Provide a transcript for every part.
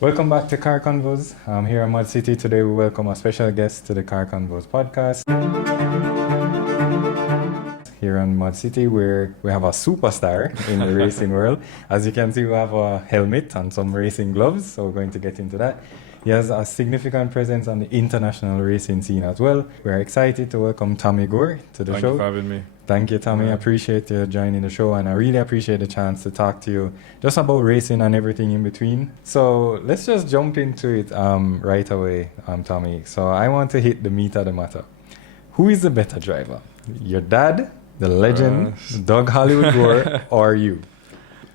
Welcome back to Car Convos. Here at ModzCity. Today we welcome a special guest to the Car Convos podcast. Here on ModzCity, where we have a superstar in the racing world. As you can see, we have a helmet and some racing gloves, so we're going to get into that. He has a significant presence on the international racing scene as well. We're excited to welcome Tommi Gore to the show. Thank you for having me. Thank you, Tommi. I appreciate you joining the show, and I really appreciate the chance to talk to you just about racing and everything in between. So let's just jump into it right away, Tommi. So I want to hit the meat of the matter. Who is the better driver? Your dad, the legend, Doug Hollywood Gore, or you?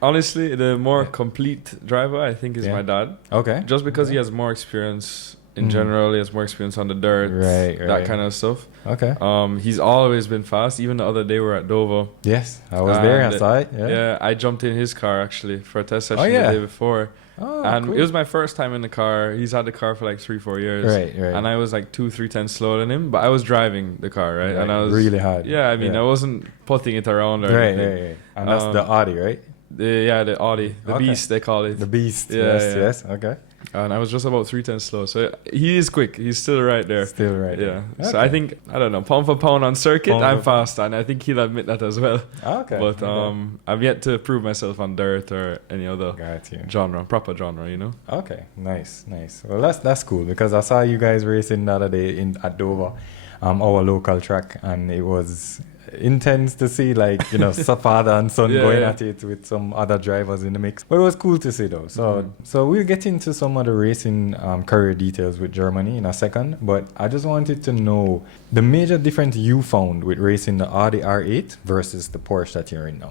Honestly, the more complete driver, I think, is my dad. Okay. Just because he has more experience in general, he has more experience on the dirt, that kind of stuff. Okay. He's always been fast. Even the other day we were at Dover. Yes, I was there. I saw it. Yeah, I jumped in his car actually for a test session the day before. Oh, and cool. it was my first time in the car. He's had the car for like 3-4 years. Right. And I was like 2-3 tenths slower than him, but I was driving the car, right? And I was really hard. Yeah, I mean, I wasn't putting it around or anything. Right. And that's the Audi, right? The Audi. The Beast, they call it. The Beast. Yeah, yes. Okay. And I was just about 3 tenths slow. So he is quick. He's still right there. Yeah. Okay. So I think, I don't know, pound for pound on circuit, I'm fast. And I think he'll admit that as well. Okay. But I've yet to prove myself on dirt or any other proper genre, you know? Okay. Nice. Well, that's cool, because I saw you guys racing the other day at Dover, our local track, and it was intense to see, like, father and son going at it with some other drivers in the mix. But it was cool to see, though. So we'll get into some of the racing career details with Germany in a second. But I just wanted to know the major difference you found with racing the Audi R8 versus the Porsche that you're in now.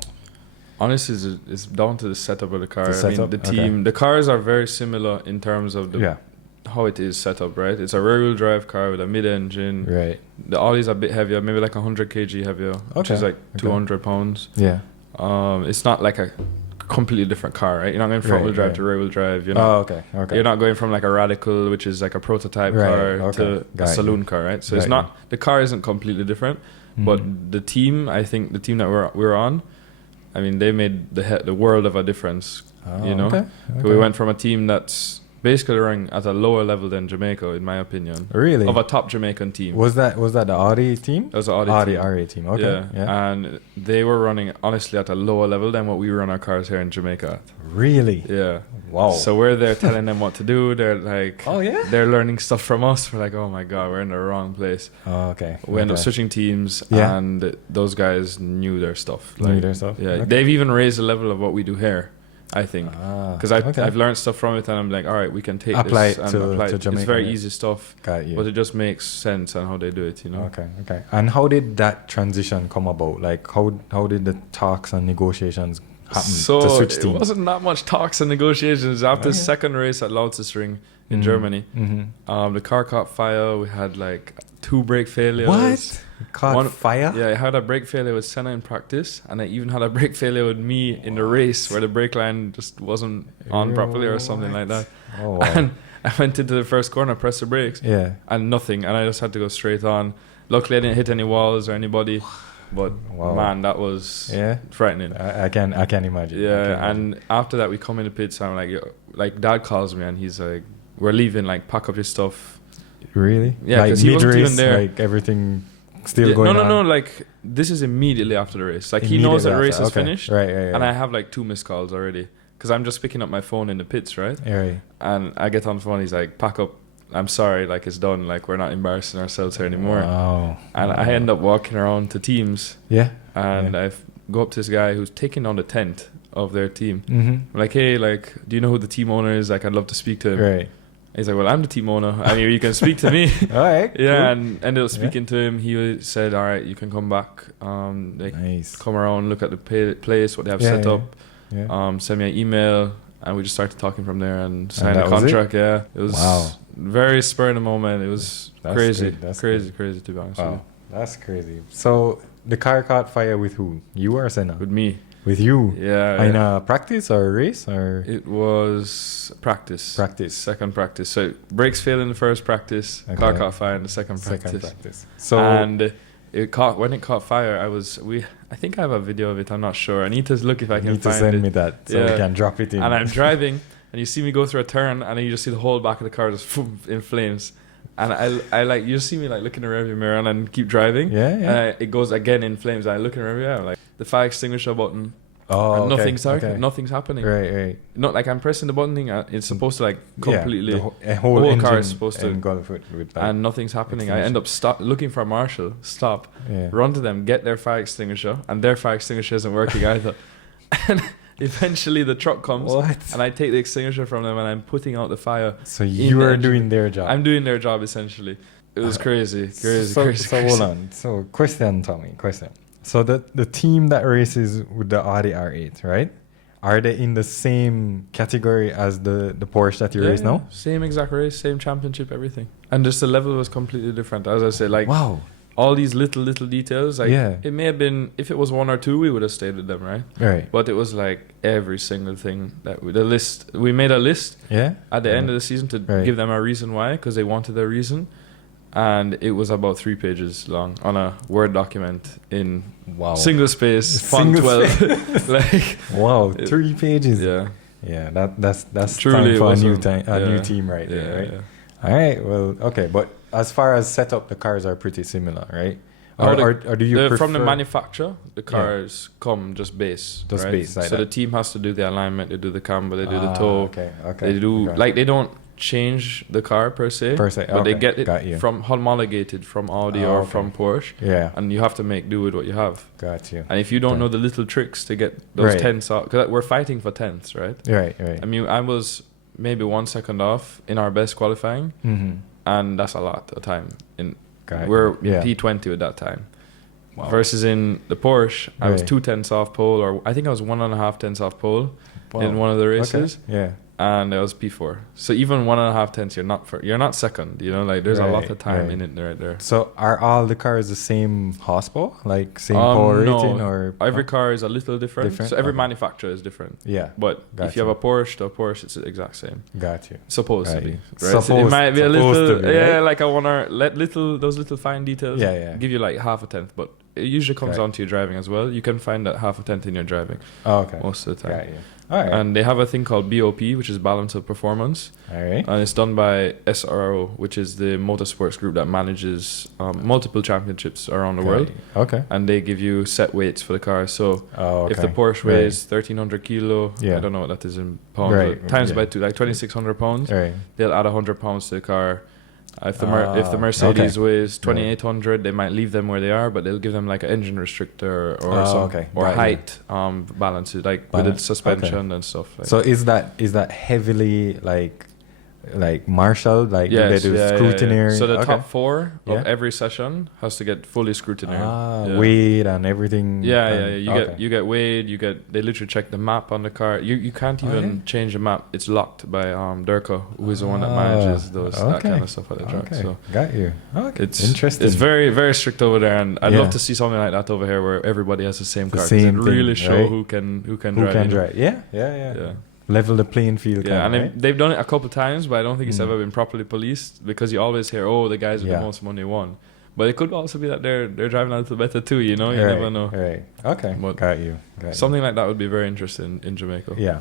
Honestly, it's down to the setup of the car. The team. The cars are very similar in terms of how it is set up, right? It's a rear-wheel drive car with a mid-engine. Right. The Audi's a bit heavier, maybe like 100 kg heavier, which is like 200 pounds. Yeah. It's not like a completely different car, right? You're not going front-wheel drive to rear-wheel drive. You're not, You're not going from like a Radical, which is like a prototype car, to a saloon car, right? So it's not, the car isn't completely different, but the team, I think the team that we're on, I mean, they made the world of a difference, We went from a team that's basically running at a lower level than Jamaica, in my opinion. Really? Of a top Jamaican team. Was that the Audi team? It was the Audi team. R8 team. Okay. Yeah. And they were running, honestly, at a lower level than what we run our cars here in Jamaica. Really? Yeah. Wow. So we're there telling them what to do. They're like, they're learning stuff from us. We're like, oh my God, we're in the wrong place. Oh, okay. We end up switching teams, and those guys knew their stuff. Yeah. Okay. They've even raised the level of what we do here, I think, because I've learned stuff from it, and I'm like, all right, we can take apply this to Jamaica. It's very easy stuff, Got you. but it just makes sense on how they do it, Okay. And how did that transition come about? Like, how did the talks and negotiations happen to switch teams? It wasn't that much talks and negotiations. After the second race at Lautersring in Germany, the car caught fire. We had like 2 brake failures. What? Caught fire? Yeah, I had a brake failure with Senna in practice, and I even had a brake failure with me in the race where the brake line just wasn't on properly or something like that. Oh, wow. And I went into the first corner, pressed the brakes, and nothing, and I just had to go straight on. Luckily, I didn't hit any walls or anybody, but man, that was frightening. I can imagine. Yeah, and after that, we come in the pits, and I'm like, Dad calls me, and he's like, "We're leaving. Like, pack up your stuff." Really? Yeah, because he wasn't even there. Like everything still going on? No, like this is immediately after the race. Like he knows that the race is finished. Right. And I have like 2 missed calls already, because I'm just picking up my phone in the pits, right? Right. And I get on the phone, he's like, pack up, I'm sorry, like it's done, like we're not embarrassing ourselves here anymore. Wow. And I end up walking around to teams. Yeah. And I go up to this guy who's taking on the tent of their team. Mm-hmm. I'm like, hey, like, do you know who the team owner is? Like, I'd love to speak to him. Right. He's like, well, I'm the team owner. I mean, you can speak to me. All right. Yeah, cool. and ended up speaking to him. He said, all right, you can come back. Nice. Come around, look at the place, what they have set up. Yeah. Send me an email, and we just started talking from there and signed a contract. It was very spur of the moment. It was crazy. Crazy to be honest with you. That's crazy. So the car caught fire with who? You or Senna? With me. With you? Yeah. In a practice or a race? Or it was practice. Second practice. So brakes failed in the first practice. Okay. Car caught fire in the second practice. So when it caught fire, I think I have a video of it. I'm not sure. I need to look if I can find it. You need to send me that so we can drop it in. And I'm driving. and you see me go through a turn, and then you just see the whole back of the car just in flames. And I like, you just see me like look in the rearview mirror and then keep driving. Yeah, yeah. And it goes again in flames. I look in the rearview mirror, like the fire extinguisher button. Oh, and okay. Nothing's happening. Right. Not like I'm pressing the button thing. It's supposed to like completely. The whole car is supposed to engulf it with that. And nothing's happening. I end up looking for a marshal. Stop. Yeah. Run to them. Get their fire extinguisher, and their fire extinguisher isn't working either. And eventually the truck comes, and I take the extinguisher from them, and I'm putting out the fire. So you are doing their job. I'm doing their job essentially. It was crazy. So hold on. So question, Tommy. So the team that races with the Audi R8, right? Are they in the same category as the Porsche that you race now? Same exact race, same championship, everything. And just the level was completely different. As I said, like wow. All these little details. Like it may have been, if it was one or two, we would have stayed with them, right? Right. But it was like every single thing that we made a list. Yeah. At the end of the season to give them a reason why, because they wanted their reason. And it was about 3 pages long on a Word document in single space, font 12. Like 3 pages. Yeah, that's truly time for a new team right there, right? Yeah. All right, well, okay, but as far as setup, the cars are pretty similar, right? Or do you prefer... From the manufacturer, the cars come just base. Just right? base, like so that. the team has to do the alignment, they do the camber, they do the toe. Okay. They do like they don't change the car per se, but they get it from homologated from Audi or from Porsche. Yeah, and you have to make do with what you have. Got you. And if you don't know the little tricks to get those tenths out, because we're fighting for tenths, right? Right. I mean, I was maybe 1 second off in our best qualifying, and that's a lot of time. We're P20 at that time. Wow. Versus in the Porsche, I was 2 tenths off pole, or I think I was 1.5 tenths off pole in one of the races. Okay. Yeah. And it was P4. So even 1.5 tenths, you're not second. You know, like there's a lot of time in it right there. So are all the cars the same horsepower, like same power rating, or every car is a little different. So every manufacturer is different. Yeah. But if you have a Porsche to a Porsche, it's the exact same. Got you. Supposed to be. Right? So it might be a little, like I wanna let those little fine details. Give you like 0.5 tenth, but it usually comes down to your driving as well. You can find that 0.5 tenth in your driving. Oh, okay. Most of the time. Got you. All right. And they have a thing called BOP, which is balance of performance. All right. And it's done by SRO, which is the motorsports group that manages multiple championships around the world. Okay. And they give you set weights for the car. So if the Porsche weighs 1,300 kilo, I don't know what that is in pounds, times by 2, like 2,600 pounds, they'll add 100 pounds to the car. If the Mercedes weighs 2,800, they might leave them where they are, but they'll give them like an engine restrictor or height balance, like with the suspension and stuff. Like so is that heavily like marshaled, like do they do scrutiny? So the top 4 of every session has to get fully scrutinized. Weighed and everything. You get weighed. They literally check the map on the car. You can't even change the map. It's locked by Durka, who is the one that manages that kind of stuff at the track. So got you. Okay, it's interesting. It's very, very strict over there, and I'd love to see something like that over here where everybody has the same car. Same thing, really show who can drive. Yeah. Level the playing field. They've done it a couple of times, but I don't think it's ever been properly policed, because you always hear, the guys with the most money won. But it could also be that they're driving a little better too, you know? You never know. Right. Okay. But got you. Something like that would be very interesting in Jamaica. Yeah.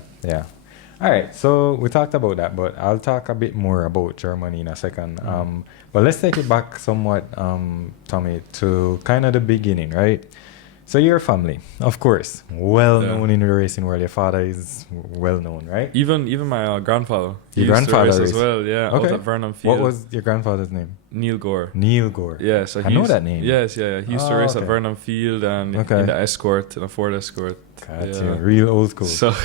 All right. So we talked about that, but I'll talk a bit more about Germany in a second. But let's take it back somewhat, Tommy, to kind of the beginning, right? So your family, of course, well known in the racing world. Your father is well known, right? Even my grandfather. Your grandfather used to race as well, yeah. Okay. Out at Vernon Field. What was your grandfather's name? Neil Gore. Neil Gore. Yeah, so I know that name. Yes, yeah. He used to race at Vernon Field and in the Escort, in a Ford Escort. Gotcha. Real old school. So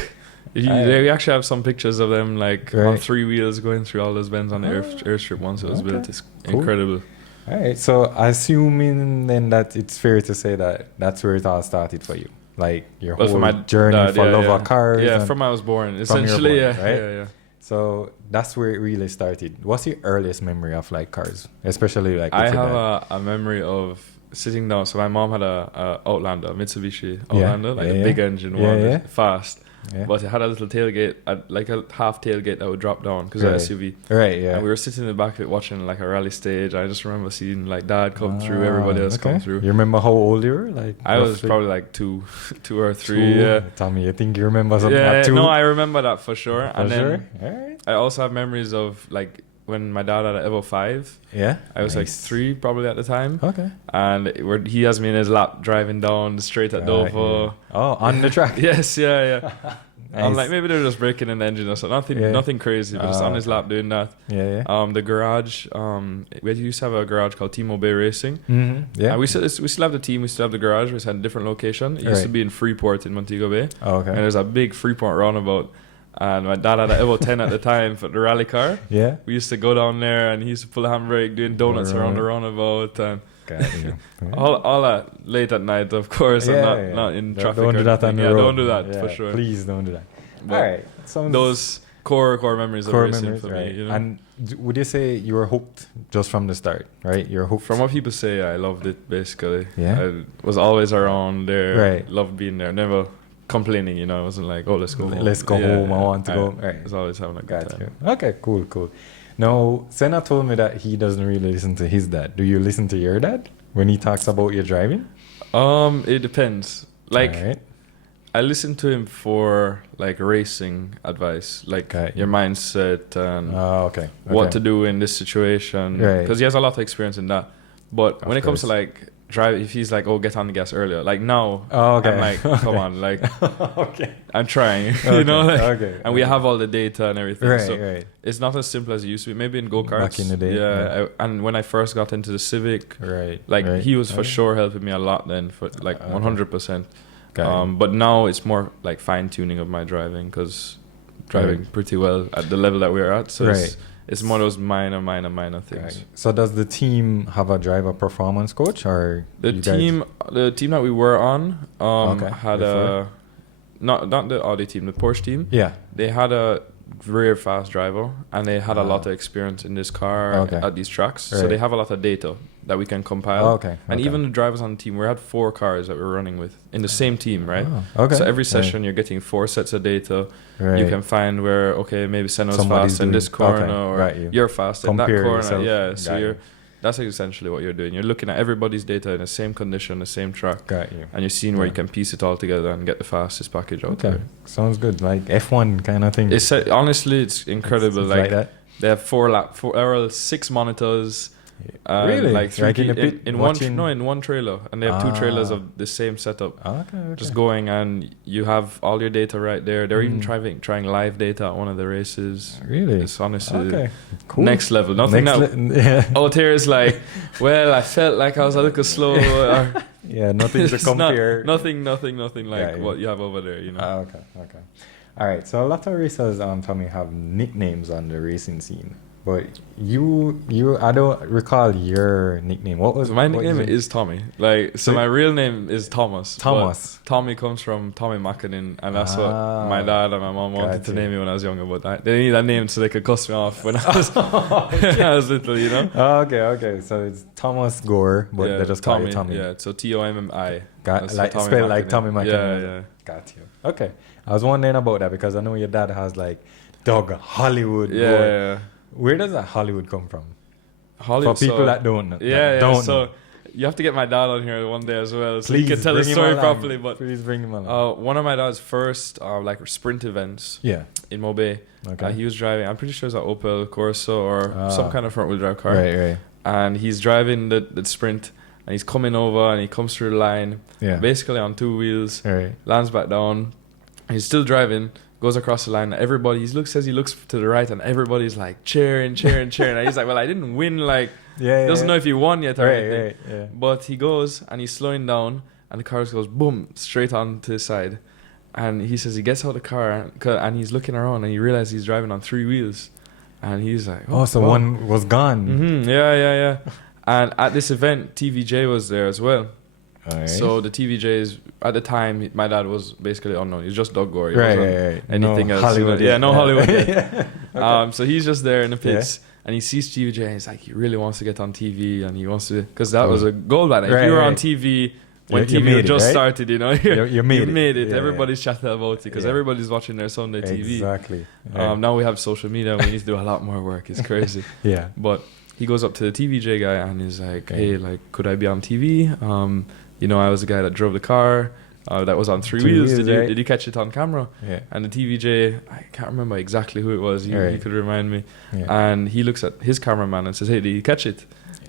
we actually have some pictures of them like on 3 wheels going through all those bends on the airstrip once it was built. It's incredible. All right, so assuming then that it's fair to say that that's where it all started for you, like your whole journey for love of cars. Yeah, from I was born, essentially. Yeah. So that's where it really started. What's your earliest memory of like cars, especially like? I have a memory of sitting down. So my mom had a Outlander, Mitsubishi Outlander, a big engine one, fast. but it had a little tailgate, like a half tailgate that would drop down because it's an SUV. Right, yeah. And we were sitting in the back of it watching like a rally stage. I just remember seeing like Dad come through, everybody else come through. You remember how old you were? Like I was probably like two or three. Yeah. Tommy, you think you remember something at 2? No, I remember that for sure. For sure? Alright. I also have memories of like when my dad had an Evo 5. Yeah. I was like 3 probably at the time. Okay. And he has me in his lap driving down straight at Dover. Yeah. Oh, on the track. Yes, yeah. Nice. I'm like, maybe they're just breaking in the engine or something. Nothing crazy, but just on his lap doing that. Yeah. The garage, we used to have a garage called Tommi Gore Racing. Mm-hmm. Yeah. And we still have the team, we still have the garage, we just had a different location. It used to be in Freeport in Montego Bay. Oh, okay. And there's a big Freeport roundabout. And my dad had an Evo 10 at the time for the rally car. Yeah. We used to go down there and he used to pull a handbrake doing donuts around the roundabout. And all that late at night, of course, and not in traffic. Don't do that on the road. Don't do that for sure. Please don't do that. But all right. Those core memories of racing for me. You know? And would you say you were hooked just from the start, right? You're hooked. From what people say, I loved it basically. Yeah. I was always around there. Right. Loved being there. Never complaining, you know. I wasn't like, oh, let's go home. Let's go home. I want to go. Right. I was always having a good time. Okay, cool. Now, Senna told me that he doesn't really listen to his dad. Do you listen to your dad when he talks about your driving? It depends. Like, I listen to him for like racing advice, like your mindset and what to do in this situation. Because he has a lot of experience in that. But when it comes to like drive, if he's like, oh, get on the gas earlier, like now, I'm like, come on, like, I'm trying, you know, like, and we have all the data and everything. So it's not as simple as it used to be. Maybe in go-karts. Back in the day. And when I first got into the Civic, he was for sure helping me a lot then, for like 100%. But now it's more like fine-tuning of my driving because driving pretty well at the level that we're at. So it's more those minor things. So does the team have a driver performance coach or the team that we were on had not the Audi team, the Porsche team. Yeah, they had a very fast driver and they had a lot of experience in this car at these tracks. So they have a lot of data that we can compile. And even the drivers on the team, we had 4 cars that we were running with in the same team, right? So every session you're getting 4 sets of data. You can find where, maybe Senna was fast in this corner or you're fast in that corner. Yourself. Yeah, so that's essentially what you're doing. You're looking at everybody's data in the same condition, the same track. And you're seeing where you can piece it all together and get the fastest package out there. Sounds good. Like F1 kind of thing. Honestly, it's incredible. It's like that. They have 6 monitors. Really? Like in one trailer, and they have 2 trailers of the same setup. Just going, and you have all your data right there. They're even trying live data at one of the races. Really? It's honestly next level. Nothing out here is like, well, I felt like I was a little slow. Nothing to compare. Nothing like what you have over there. You know. Okay. All right. So a lot of racers, Tommy, have nicknames on the racing scene. But you, I don't recall your nickname. What was my nickname? Is Tommy. Like, so my real name is Thomas. Tommy comes from Tommy Mackinnon, and that's what my dad and my mom wanted to name me when I was younger. But they needed that name so they could cuss me off when I was little, you know. Okay. So it's Thomas Gore, but they just call you Tommy. Yeah. So Tommi. Spelled like Tommy Mackinnon. Yeah. Got you. Okay. I was wondering about that because I know your dad has like Hollywood. Yeah. Where does that Hollywood come from? Hollywood, for people that don't know. Don't know. You have to get my dad on here one day as well, so he can tell the story properly. But please bring him along. One of my dad's first like sprint events. In Mobay. He was driving. I'm pretty sure it's an Opel Corsa or some kind of front wheel drive car. Right. And he's driving the sprint, and he's coming over, and he comes through the line. Basically on 2 wheels. Lands back down. He's still driving. Goes across the line. Everybody, he looks to the right, and everybody's like cheering. And he's like, well, I didn't win. Like, doesn't know if he won yet or anything. But he goes and he's slowing down, and the car goes boom straight onto his side. And he says he gets out of the car and he's looking around, and he realizes he's driving on 3 wheels, and he's like, one was gone. Mm-hmm. Yeah. And at this event, TVJ was there as well. Right. So the TVJs at the time, my dad was basically unknown. He's just Doug Gore. Right. Anything no else? Hollywood. No Hollywood. Okay. So he's just there in the pits, and he sees TVJ, and he's like, he really wants to get on TV, and he wants to, because that was a goal back then. If you were on TV when TV had just started, you know. you made it. Yeah, everybody's chatting about it because everybody's watching their Sunday TV. Exactly. Now we have social media. We need to do a lot more work. It's crazy. Yeah. But he goes up to the TVJ guy and he's like, hey, like, could I be on TV? You know, I was the guy that drove the car. That was on three wheels. Did you catch it on camera? Yeah. And the TVJ, I can't remember exactly who it was. He could remind me. Yeah. And he looks at his cameraman and says, hey, did you catch it?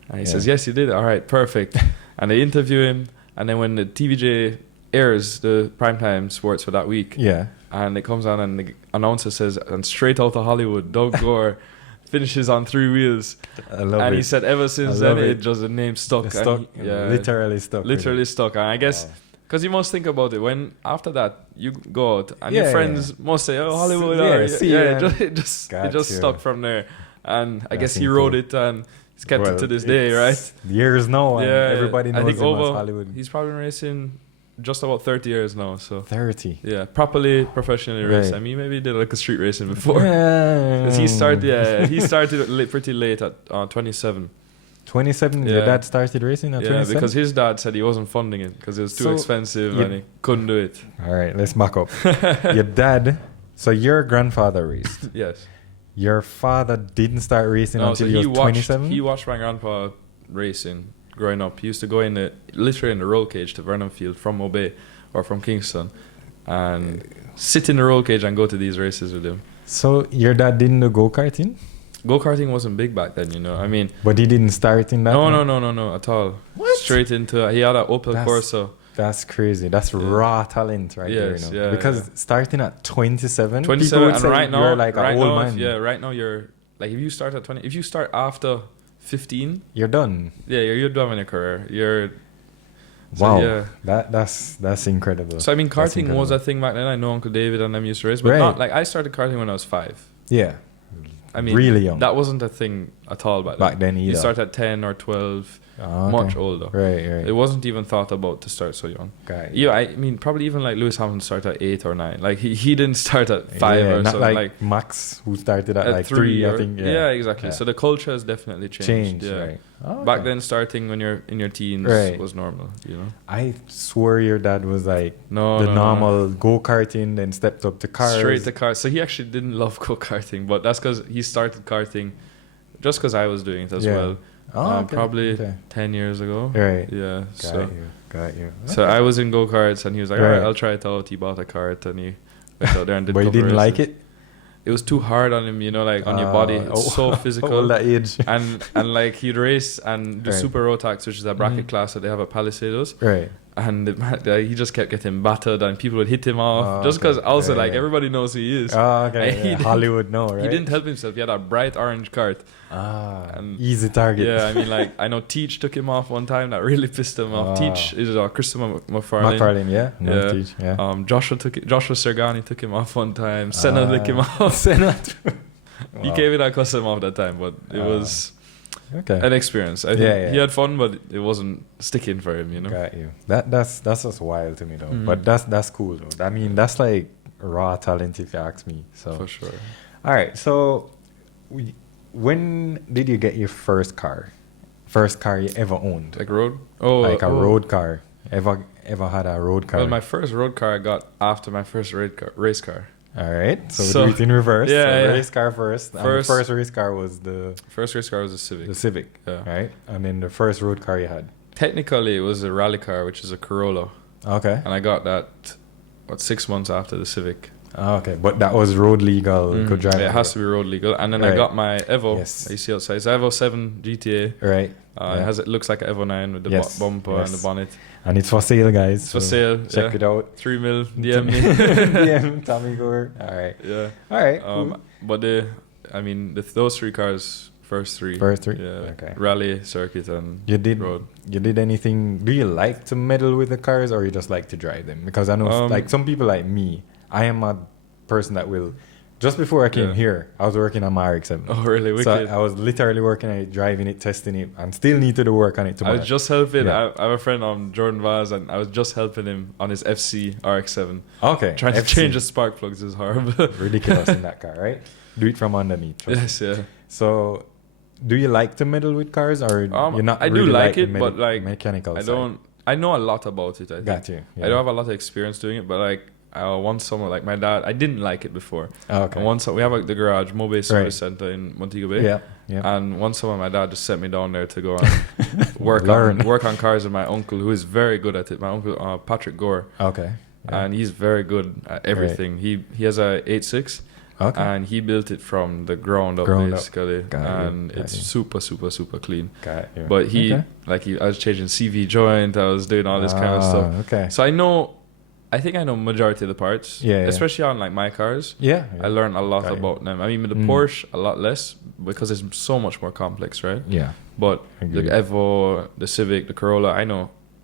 And he says, yes, you did. All right, perfect. And they interview him. And then when the TVJ airs the primetime sports for that week, and it comes on and the announcer says, and straight out of Hollywood, Doug Gore finishes on three wheels. And he said ever since then, it just the name stuck. Literally stuck. Literally stuck. And I guess... Because you must think about it. When after that you go out and your friends must say, "Oh, Hollywood," it just stuck from there. And I guess he wrote it and he's kept it to this day, right? Years now, and everybody knows him as Hollywood. He's probably been racing just about 30 years now. So 30, yeah, properly professionally racing. I mean, maybe he did like a street racing before. Because he started pretty late at 27. 27, your dad started racing at 27? Yeah, because his dad said he wasn't funding it because it was too expensive and he couldn't do it. All right, let's back up. Your dad, so your grandfather raced. Yes. Your father didn't start racing until he was 27? He watched my grandpa racing growing up. He used to go literally in the roll cage to Vernon Field from Mobay or from Kingston and sit in the roll cage and go to these races with him. So your dad didn't do go-karting? Go-karting wasn't big back then, you know. I mean... But he didn't start in that? No, at all. What? Straight into... He had an Opel Corsa. That's crazy. That's raw talent there, you know. Yeah, because starting at 27, 27 and right now, you're like an old man. Yeah, right now you're... Like, if you start at 20... If you start after 15... You're done. Yeah, you're done in your career. You're... Wow. So, that's incredible. So, I mean, karting was a thing back then. I know Uncle David and them used to race. But not... Like, I started karting when I was 5. Yeah. I mean, really young. That wasn't a thing at all back then either. You start at 10 or 12, much older. Right. It wasn't even thought about to start so young. Yeah, I mean, probably even like Lewis Hamilton started at 8 or 9. Like he didn't start at 5 or something. Like Max, who started at like 3, I think. Yeah, exactly. Yeah. So the culture has definitely changed. Right. Back then, starting when you're in your teens was normal, you know. I swore your dad was like normal go-karting, then stepped up to cars. Straight to cars. So he actually didn't love go-karting, but that's because he started karting just because I was doing it as well. Probably 10 years ago. Right. Yeah. Got you. So I was in go-karts and he was like, all right, I'll try it out. He bought a cart and he went out there and did But he didn't like it? It was too hard on him, you know, like on your body. It's so physical. That age. and like he'd race and do Super Rotax, which is a bracket class that they have at Palisados. Right. And he just kept getting battered and people would hit him off just because also like everybody knows who he is. Hollywood know, right? He didn't help himself. He had a bright orange cart. And easy target. Yeah, I mean, like I know Teach took him off one time. That really pissed him off. Teach is Christopher McFarlane. Teach, Joshua Sergani took him off one time. Senna took him off. Senna. He gave it a custom off that time, but it was an experience. I think he had fun, but it wasn't sticking for him, you know. Got you. That's just wild to me though. But that's cool though. I mean, that's like raw talent if you ask me. So for sure. All right, so when did you get your first car? First car you ever owned? Like road? A road car. Ever had a road car? Well, my first road car I got after my first race car. All right, so we do it in reverse. Race car first. And the first race car was the Civic. The Civic, right? And then the first road car you had? Technically, it was a rally car, which is a Corolla. Okay. And I got that 6 months after the Civic. Okay, but that was road legal. You could drive it has to be road legal. And then I got my Evo. Yes. You see outside. It's Evo 7 GTA. Right. It looks like an Evo 9 with the bumper and the bonnet. And it's for sale, guys. It's for sale. Check it out. 3 mil. DM me. DM Tommi Gore. All right. Yeah. All right. Cool. But those 3 cars, first 3. First 3. Yeah. Okay. Rally, circuit, and road. You did anything? Do you like to meddle with the cars, or you just like to drive them? Because I know, like some people like me, I am a person that will. Just before I came here, I was working on my RX-7. Oh, really? Wicked. So I was literally working on it, driving it, testing it, and still need to do work on it tomorrow. I was just helping. I have a friend, Jordan Vaz, and I was just helping him on his FC RX-7. Okay. Trying to change the spark plugs is horrible. Ridiculous in that car, right? Do it from underneath. Yes, yeah. So, do you like to meddle with cars, or you're not? I really do like it, but like mechanical. I don't. I know a lot about it. I think. Got you. Yeah. I don't have a lot of experience doing it, but like one summer, like my dad, I didn't like it before. Oh, okay. And one summer, we have like the garage, Mobile Service Center in Montego Bay. Yeah. Yeah. And one summer, my dad just sent me down there to go and work on cars with my uncle, who is very good at it. My uncle, Patrick Gore. Okay. Yeah. And he's very good at everything. Right. He has a 8.6. Okay. And he built it from the ground up, basically. And it's super, super, super clean. Got you. But I was changing CV joint, I was doing all this kind of stuff. Okay. So I think I know majority of the parts. Yeah. Especially on like my cars. Yeah. I learned a lot about them. I mean, with the Porsche, a lot less because it's so much more complex, right? Yeah. But the Evo, the Civic, the Corolla,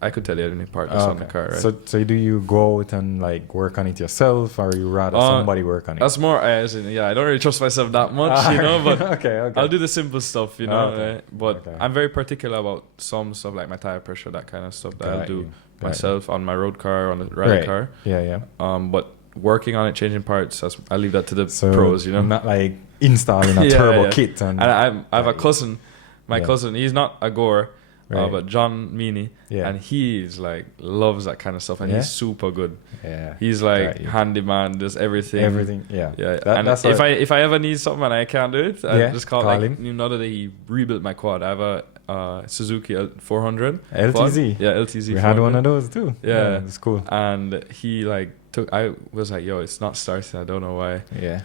I could tell you any part that's on the car, right? So do you go out and like work on it yourself, or you rather somebody work on it? That's more as in, I don't really trust myself that much, you know, but okay. I'll do the simple stuff, you know, right? But I'm very particular about some stuff like my tire pressure, that kind of stuff that I'll do myself on my road car, on the rally car. Yeah. But working on it, changing parts, I leave that to the pros, you know. Not like installing a turbo kit. And I have a cousin, my cousin, he's not a Gore. But John Meany, and he's like loves that kind of stuff, and he's super good. Yeah, he's like handyman, does everything. Yeah. And if I ever need something and I can't do it, I just call him. You know that he rebuilt my quad. I have a Suzuki 400 LTZ. Quad. Yeah, LTZ. We had one of those too. Yeah, it's cool. And he like took. I was like, yo, it's not starting. I don't know why. Yeah.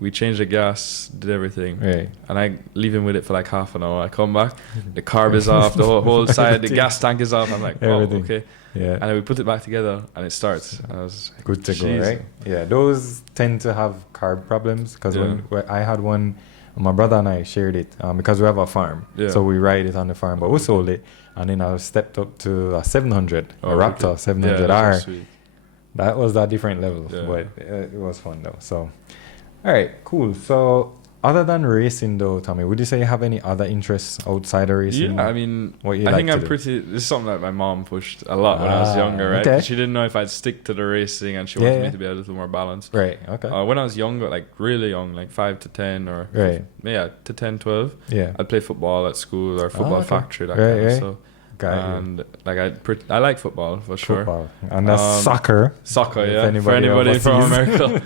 We changed the gas, did everything, right. And I leave him with it for like half an hour. I come back, the carb is off, the whole side, the gas tank is off. I'm like, oh, okay. Yeah. And then we put it back together, and it starts. And I was like, good to go, right? Yeah, those tend to have carb problems because when I had one, my brother and I shared it because we have a farm, so we ride it on the farm. But we sold it, and then I stepped up to a 700, a Raptor 700R. That was a different level, but it was fun though. So. All right, cool. So, other than racing, though, Tommy, would you say you have any other interests outside of racing? Yeah, I mean, I think I'm pretty. This is something that my mom pushed a lot when I was younger, right? Okay. She didn't know if I'd stick to the racing, and she wanted me to be a little more balanced. Right. Okay. When I was younger, like really young, like 5 to 10, or to 10, 12. Yeah. I'd play football at school or football factory, that kind of stuff. And like I like football for sure. And that's soccer. Soccer, yeah. For anybody from America.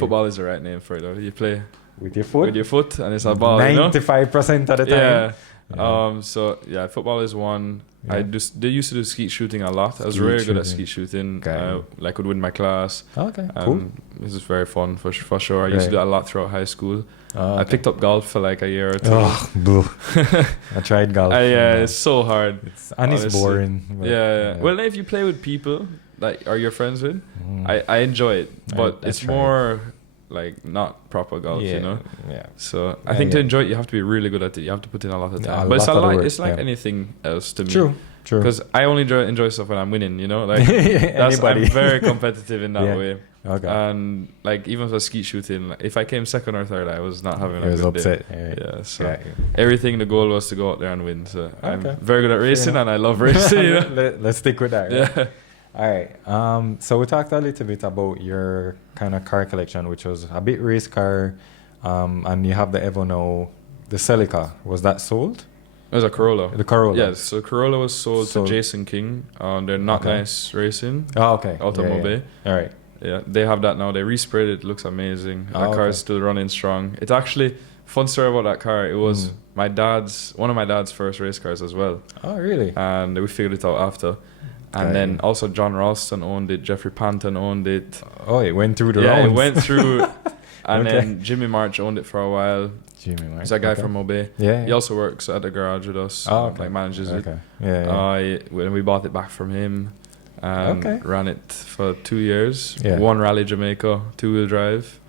Football is the right name for it though. You play with your foot, and it's a ball. 95% of the time. Football is one. Yeah. They used to do skeet shooting a lot. I was really good at skeet shooting. I could win my class. Okay, cool. This is very fun for sure. I used to do a lot throughout high school. I picked up golf for like a year or two. I tried golf. It's so hard. It's boring. Well, if you play with people that are your friends with, I enjoy it. But it's more like not proper golf, you know. Yeah. So I think to enjoy it, you have to be really good at it. You have to put in a lot of time. But it's like anything else to me. True. Because I only enjoy stuff when I'm winning, you know. Like I'm very competitive in that way. Okay. And like even for skeet shooting, like, if I came second or third, I was not having a good upset. Day. Yeah. So everything, the goal was to go out there and win. So I'm very good at racing, and I love racing. You know? Let's stick with that. Right? Yeah. All right. So we talked a little bit about your kind of car collection, which was a bit race car, and you have the Evo now. The Celica, was that sold? It was a Corolla. The Corolla. Yes. So Corolla was sold to Jason King. They're Not Nice Racing. Oh, okay. Automobile. Yeah. All right. Yeah, they have that now. They resprayed it. Looks amazing. That car is still running strong. It's actually fun story about that car. It was one of my dad's first race cars as well. Oh, really? And we figured it out after. And then also John Ralston owned it. Jeffrey Panton owned it. Oh, it went through the rounds. Yeah, it went through. And then Jimmy March owned it for a while. Jimmy March. He's a guy from Mobay. Yeah. He also works at the garage with us. Like manages it. Yeah. When we bought it back from him. And ran it for 2 years. Yeah. One Rally Jamaica, 2-wheel drive.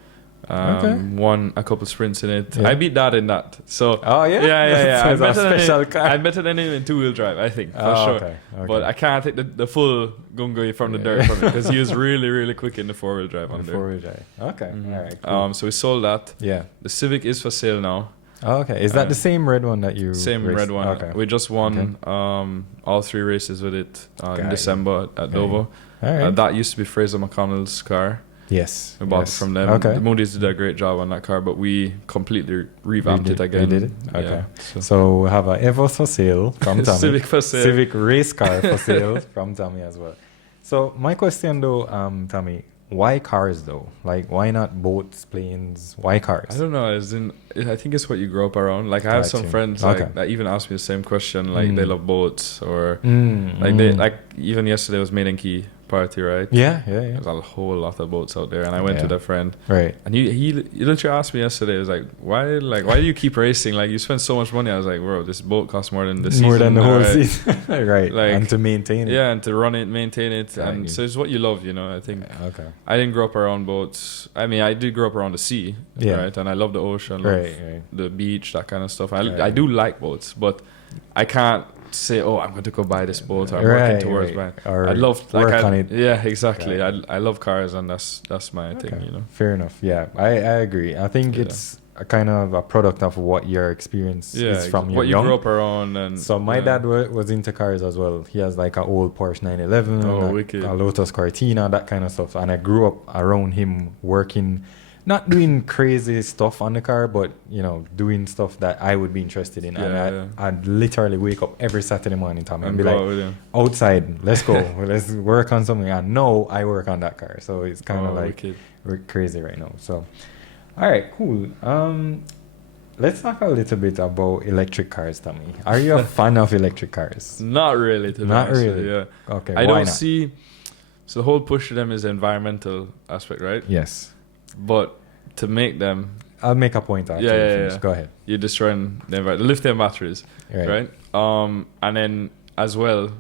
Won a couple sprints in it. Yeah. I beat Dad in that. So Yeah. I'm better than him in 2-wheel drive, I think, for sure. Okay. But I can't take the full gungo from the dirt from it because he was really, really quick in the 4-wheel drive on there. 4-wheel drive. Okay. Mm-hmm. All right. Cool. So we sold that. Yeah. The Civic is for sale now. Oh, okay. Is that the same red one that you Same raced? red one. Okay. We just won all 3 races with it in December at Dover. All right. That used to be Fraser McConnell's car. Yes. We bought it from them. Okay. The Moody's did a great job on that car, but we completely revamped it again. They did it? Okay. Yeah, so we have a Evo for sale from Tommy. Civic for sale. Civic race car for sale from Tommy as well. So my question though, Tommy, why cars though? Like, why not boats, planes? Why cars? I don't know. I think it's what you grow up around. Like, I have some friends that even ask me the same question. Like, they love boats, or even yesterday was Maiden Key party, right? Yeah. There's a whole lot of boats out there, and I went with a friend, right? And he literally asked me yesterday, he was like, why do you keep racing? Like, you spend so much money. I was like, bro, this boat costs more than the season. More than the whole season. Right. Like, and to maintain it. Yeah, and to run it, maintain it. Right. And so it's what you love, you know. I think I didn't grow up around boats. I mean, I did grow up around the sea, right? And I love the ocean, the beach, that kind of stuff. I do like boats, but I can't say, I'm going to go buy this boat, or I'm working towards buying. I love on it. Yeah, exactly. I love cars, and that's my thing, you know. Fair enough. Yeah, I agree. I think it's a kind of a product of what your experience is from what you grew up around. And so my dad was into cars as well. He has like an old Porsche 911, a Lotus Cortina, that kind of stuff. And I grew up around him working, not doing crazy stuff on the car, but, you know, doing stuff that I would be interested in. I'd literally wake up every Saturday morning, Tommy, and be like, outside, let's go. Let's work on something. I know I work on that car. So it's kind of like crazy right now. So, all right, cool. Let's talk a little bit about electric cars, Tommy. Are you a fan of electric cars? Not really, to be honest. Not really? Yeah. Okay, I don't see... So the whole push to them is the environmental aspect, right? Yes. But to make them... I'll make a point after you finish. Go ahead. You're destroying the environment. The lithium batteries, right? And then as well,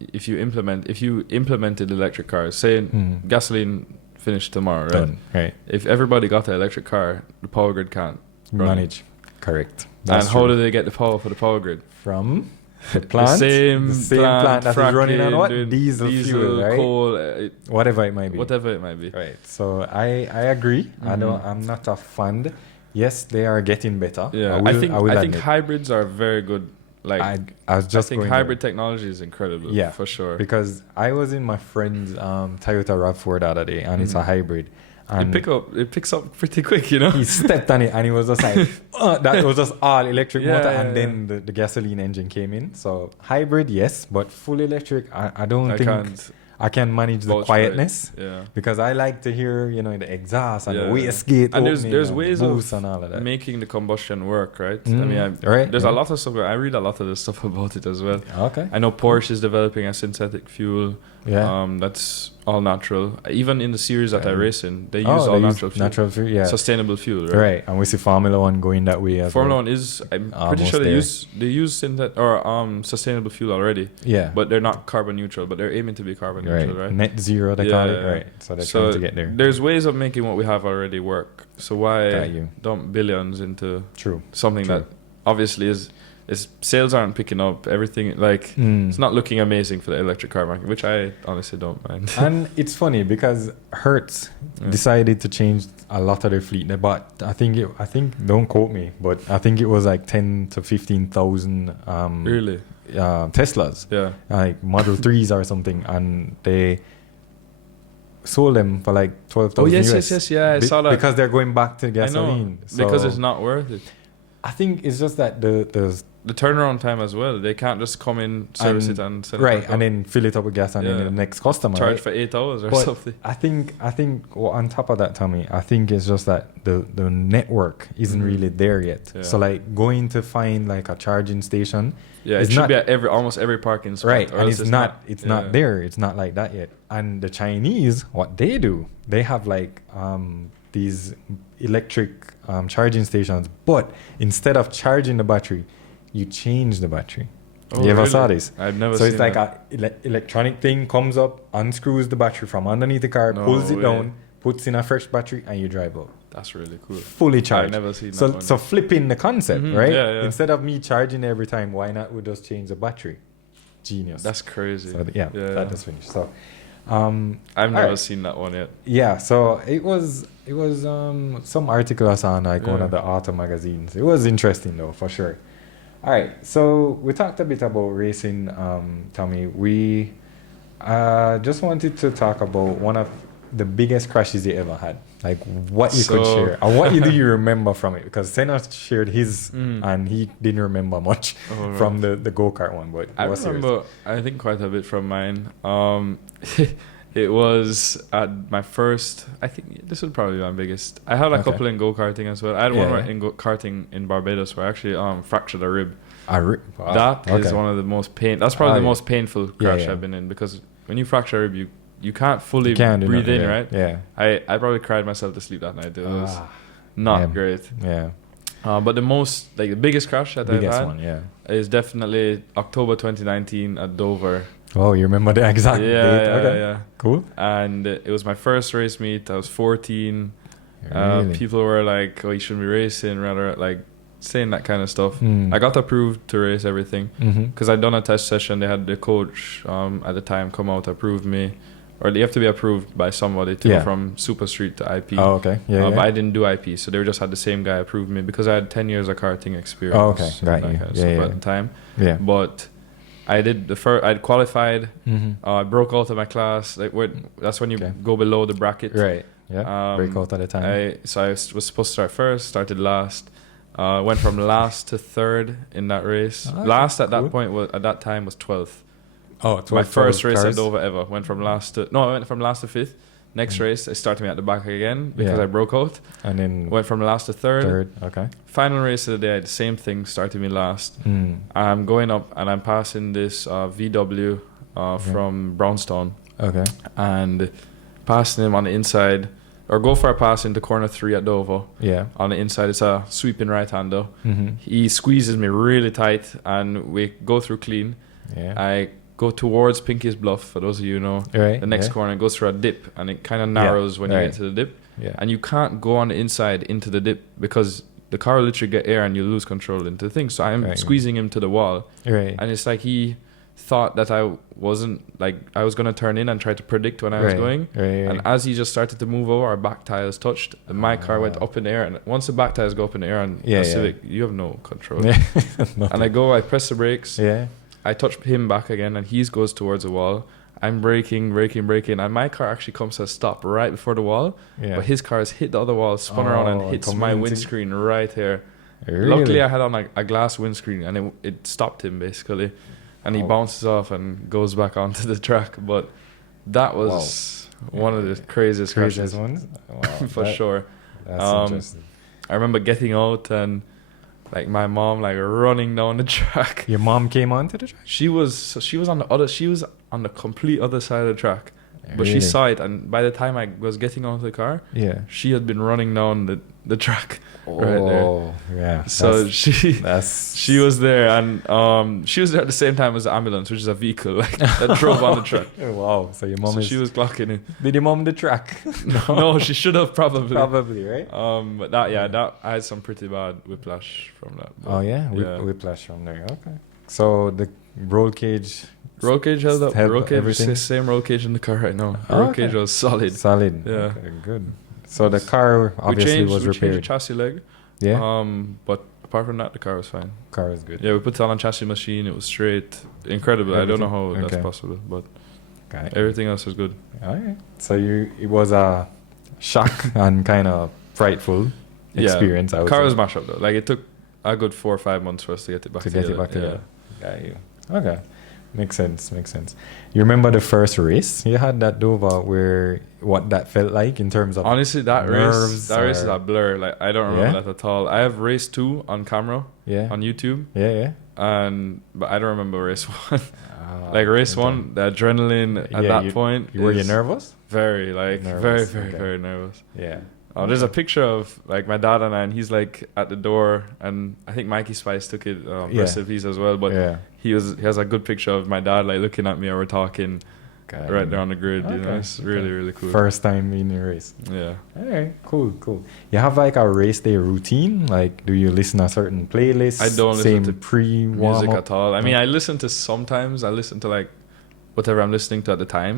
if you implemented electric cars, say gasoline finished tomorrow, right? Done, right. If everybody got an electric car, the power grid can't manage. Correct. That's true. How do they get the power for the power grid? From... The plant, the same plant that is running on what? Diesel fuel, right? Coal, whatever it might be. Right. So I agree. I'm not a fan. Yes, they are getting better. Yeah, I think hybrids are very good. Like, I think hybrid technology is incredible. Yeah, for sure. Because I was in my friend's Toyota RAV4 the other day, and it's a hybrid. And it picks up pretty quick, you know. He stepped on it and he was just like, that was just all electric motor, and then the gasoline engine came in. So hybrid, yes, but full electric, I don't think I can manage the quietness. Yeah. Because I like to hear, you know, the exhaust and the wastegate and there's ways of and all of that. making the combustion work, right? I mean, there's a lot of stuff. I read a lot of the stuff about it as well. Okay. I know Porsche is developing a synthetic fuel. Yeah. That's all natural. Even in the series that I race in, they use all natural fuel. Natural fuel, yeah. Sustainable fuel, right? Right. And we see Formula One going that way as Formula One is, I'm pretty sure they use synthetic or sustainable fuel already. Yeah. But they're not carbon neutral, but they're aiming to be carbon neutral, right? Net zero, they call it, right? So they're trying to get there. There's ways of making what we have already work. So why dump billions into something that obviously is sales aren't picking up, everything it's not looking amazing for the electric car market, which I honestly don't mind. And it's funny because Hertz decided to change a lot of their fleet. They bought, I think don't quote me, but I think it was like 10 to 15,000 really Teslas, like Model 3s or something, and they sold them for like 12,000 US. I saw that, because they're going back to gasoline. Because it's not worth it. I think it's just that the turnaround time as well. They can't just come in, service it, and send it and then fill it up with gas and then the next customer charge for 8 hours or something. I think on top of that, Tommy, I think it's just that the network isn't really there yet. So like going to find like a charging station, it should be at almost every parking spot, right? And it's not there. It's not like that yet. And the Chinese, what they do, they have like these electric charging stations, but instead of charging the battery, you change the battery. You ever saw this? I've never seen So it's like an electronic thing comes up, unscrews the battery from underneath the car, pulls it down, puts in a fresh battery, and you drive out. That's really cool. Fully charged. I've never seen that one. So flipping the concept, right? Instead of me charging every time, why not we just change the battery? Genius. That's crazy. So that just finished. So I've never seen that one yet. Yeah, so it was some article I saw on like one of the auto magazines. It was interesting though, for sure. All right, so we talked a bit about racing, Tommy. We just wanted to talk about one of the biggest crashes you ever had? Like what you could share, and what do you remember from it? Because Senna shared his, and he didn't remember much from the go-kart one. But I remember, I think, quite a bit from mine. It was at my first. I think this would probably be my biggest. I had a couple in go-karting as well. I had one in go-karting in Barbados where I actually fractured a rib. Wow. That is one of the most That's probably the most painful crash I've been in, because when you fracture a rib, you can't fully breathe in, right? Yeah. I probably cried myself to sleep that night. It was not great. Yeah. But the biggest crash that I've had one, is definitely October 2019 at Dover. Oh, you remember the exact date? Yeah. Cool. And it was my first race meet. I was 14. Really? People were like, "Oh, you shouldn't be racing," rather like saying that kind of stuff. I got approved to race everything because I'd done a test session. They had the coach at the time come out, approve me, or you have to be approved by somebody to go from Super Street to IP. Oh, okay. But I didn't do IP, so they just had the same guy approve me because I had 10 years of karting experience. Oh, okay. Got you. At the time. Yeah. But I did I'd qualified. I broke out of my class. That's when you go below the bracket. Right. Yeah. Break out at a time. I was supposed to start first, started last. Went from last to third in that race. Last at that point was 12th. Oh, 12th. My first race at Dover ever. I went from last to fifth. Next race, they started me at the back again because I broke out. And then went from last to third. Okay. Final race of the day, the same thing, started me last. I'm going up and I'm passing this VW from Brownstone. Okay. And passing him on the inside, or go for a pass into corner 3 at Dover. Yeah. On the inside, it's a sweeping right-hander. He squeezes me really tight and we go through clean. Yeah. I go towards Pinky's Bluff, for those of you who know. Right. The next corner goes through a dip and it kind of narrows when you get to the dip. Yeah. And you can't go on the inside into the dip because the car will literally get air and you lose control into the thing. So I'm squeezing him to the wall. Right. And it's like he thought that I was going to turn in and try to predict when I was going. Right. And as he just started to move over, our back tires touched. And my car went up in the air. And once the back tires go up in the air on a Civic, you have no control. And I press the brakes. Yeah. I touch him back again and he goes towards the wall. I'm braking, and my car actually comes to a stop right before the wall. Yeah. But his car has hit the other wall, spun around and hits my windscreen right here. Really? Luckily, I had on a glass windscreen and it stopped him basically. And he bounces off and goes back onto the track. But that was one of the craziest crashes ones. Wow, for sure. That's interesting. I remember getting out and my mom running down the track. Your mom came onto the track? She was on the complete other side of the track. But she saw it, and by the time I was getting onto the car, she had been running down the track right there. Oh, yeah. So she was there, and she was there at the same time as the ambulance, which is a vehicle that drove on the track. Wow. So your mom she was clocking it. Did your mom the track? No, she should have probably. Probably, right? But that I had some pretty bad whiplash from that. Oh yeah, whiplash from there. Okay. So the roll cage. Roll cage held up. Roll cage, same roll cage in the car right now. Roll cage was solid. Solid. Yeah. Okay, good. So the car obviously was repaired. We changed the chassis leg. Yeah. But apart from that, the car was fine. Car was good. Yeah, we put it on a chassis machine. It was straight. Incredible. I don't know how that's possible, but everything else was good. All right. So it was a shock and kind of frightful experience. The car was mashed up though. It took a good 4 or 5 months for us to get it back together. Got you. Okay. Makes sense. You remember the first race you had at Dover, what that felt like in terms of honestly that race is a blur. I don't remember that at all. I have race 2 on camera on YouTube. But I don't remember race 1. Race 1, the adrenaline at that point. Were you nervous? Very nervous. Very nervous. Yeah. There's a picture of my dad and I, and he's at the door, and I think Mikey Spice took it. Rest in peace as well. But he has a good picture of my dad looking at me, and we're talking right there on the grid. Okay. It's really cool. First time in a race. Yeah. All right. Cool. You have a race day routine? Do you listen to a certain playlist? I don't listen to pre-music at all. I mean, I listen to whatever I'm listening to at the time.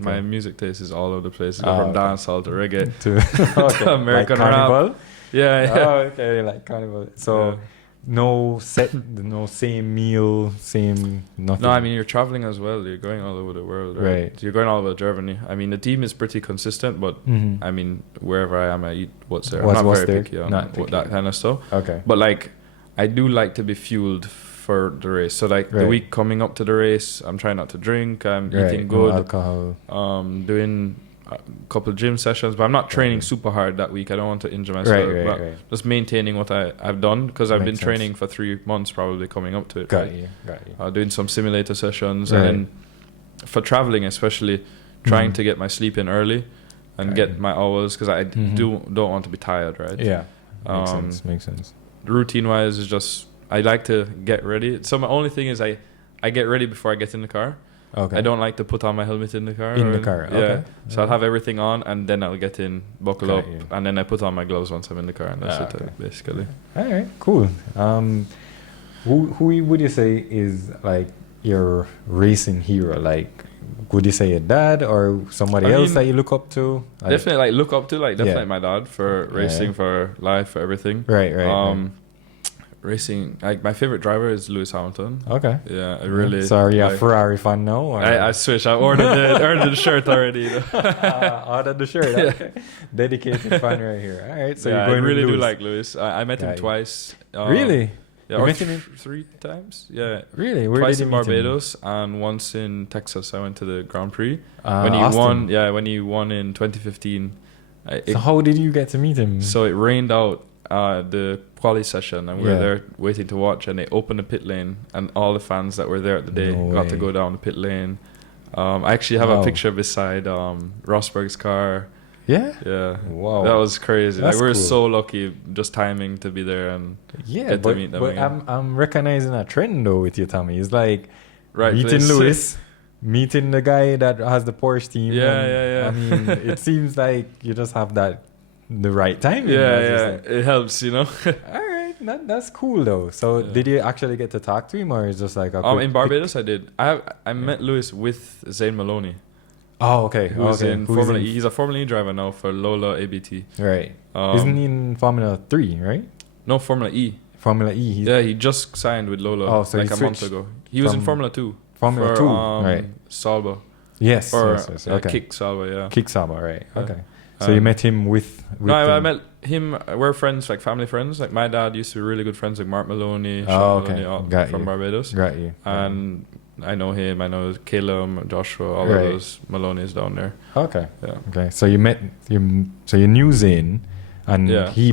My music taste is all over the place. From dancehall to reggae to American rap. Carnival? Yeah. Oh, okay, Carnival. So no same meal, same nothing. No, I mean, you're traveling as well. You're going all over the world, right? You're going all over Germany. I mean, the team is pretty consistent, but I mean, wherever I am, I eat what's there. I'm not very picky on that kind of stuff. Okay. But like, I do like to be fueled for the race. So like the week coming up to the race, I'm trying not to drink. I'm eating good. No alcohol. Doing a couple of gym sessions, but I'm not training super hard that week. I don't want to injure myself. Just maintaining what I've done, because I've been training for 3 months probably coming up to it. Got you. Doing some simulator sessions, and then for traveling especially, trying to get my sleep in early and get my hours, because I don't want to be tired, right? Yeah, makes sense. Routine wise is just, I like to get ready. So my only thing is I get ready before I get in the car. Okay. I don't like to put on my helmet in the car. Okay. Yeah. So I'll have everything on, and then I'll get in, buckle up, and then I put on my gloves once I'm in the car, and that's it, basically. All right, cool. Who would you say is like your racing hero? Like, would you say your dad or somebody else that you look up to? Like, definitely, look up to, definitely my dad for racing, for life, for everything. Right. Racing, like my favorite driver is Lewis Hamilton. Okay. Yeah, I really. So are you a Ferrari fan now? Or? I switch. I ordered the shirt already. Ordered the shirt. Okay. Dedicated fan right here. All right. So you're going I really do like Lewis. I met him twice. Really? Yeah, or 3 times. Yeah. Really? Where twice did you in meet Barbados him? And once in Texas. I went to the Grand Prix when he won. Yeah, when he won in 2015. So how did you get to meet him? So it rained out the quali session, and we were there waiting to watch, and they opened the pit lane, and all the fans that were there at the day got to go down the pit lane. I actually have a picture beside Rosberg's car. Yeah. Wow. That was crazy. Like, we were so lucky, just timing to be there and get to meet them. But I'm recognizing a trend though with you, Tommy. It's like meeting place. Lewis, meeting the guy that has the Porsche team. Yeah. I mean, it seems like you just have the right timing. Yeah. It helps, you know. All right, that's cool though. So did you actually get to talk to him, or is just like in Barbados? I did. I met Lewis with Zane Maloney. Oh, okay. Who's in Formula E. He's a Formula E driver now for Lola ABT. Right. Isn't he in Formula 3, right? No, Formula E. Formula E. He just signed with Lola a month ago. He was in Formula 2. Formula 2, right. Salva. Yes. Okay. Kick Salva, yeah. Kick Salva, right. Okay. So you met him with no, I met him. We're friends, like family friends. Like my dad used to be really good friends with Mark Maloney, Sean Maloney, from Barbados. Got you. And I know him. I know Caleb, Joshua, all of those Maloney's down there. Okay. Yeah. Okay. So you met him. So you knew Zane, and he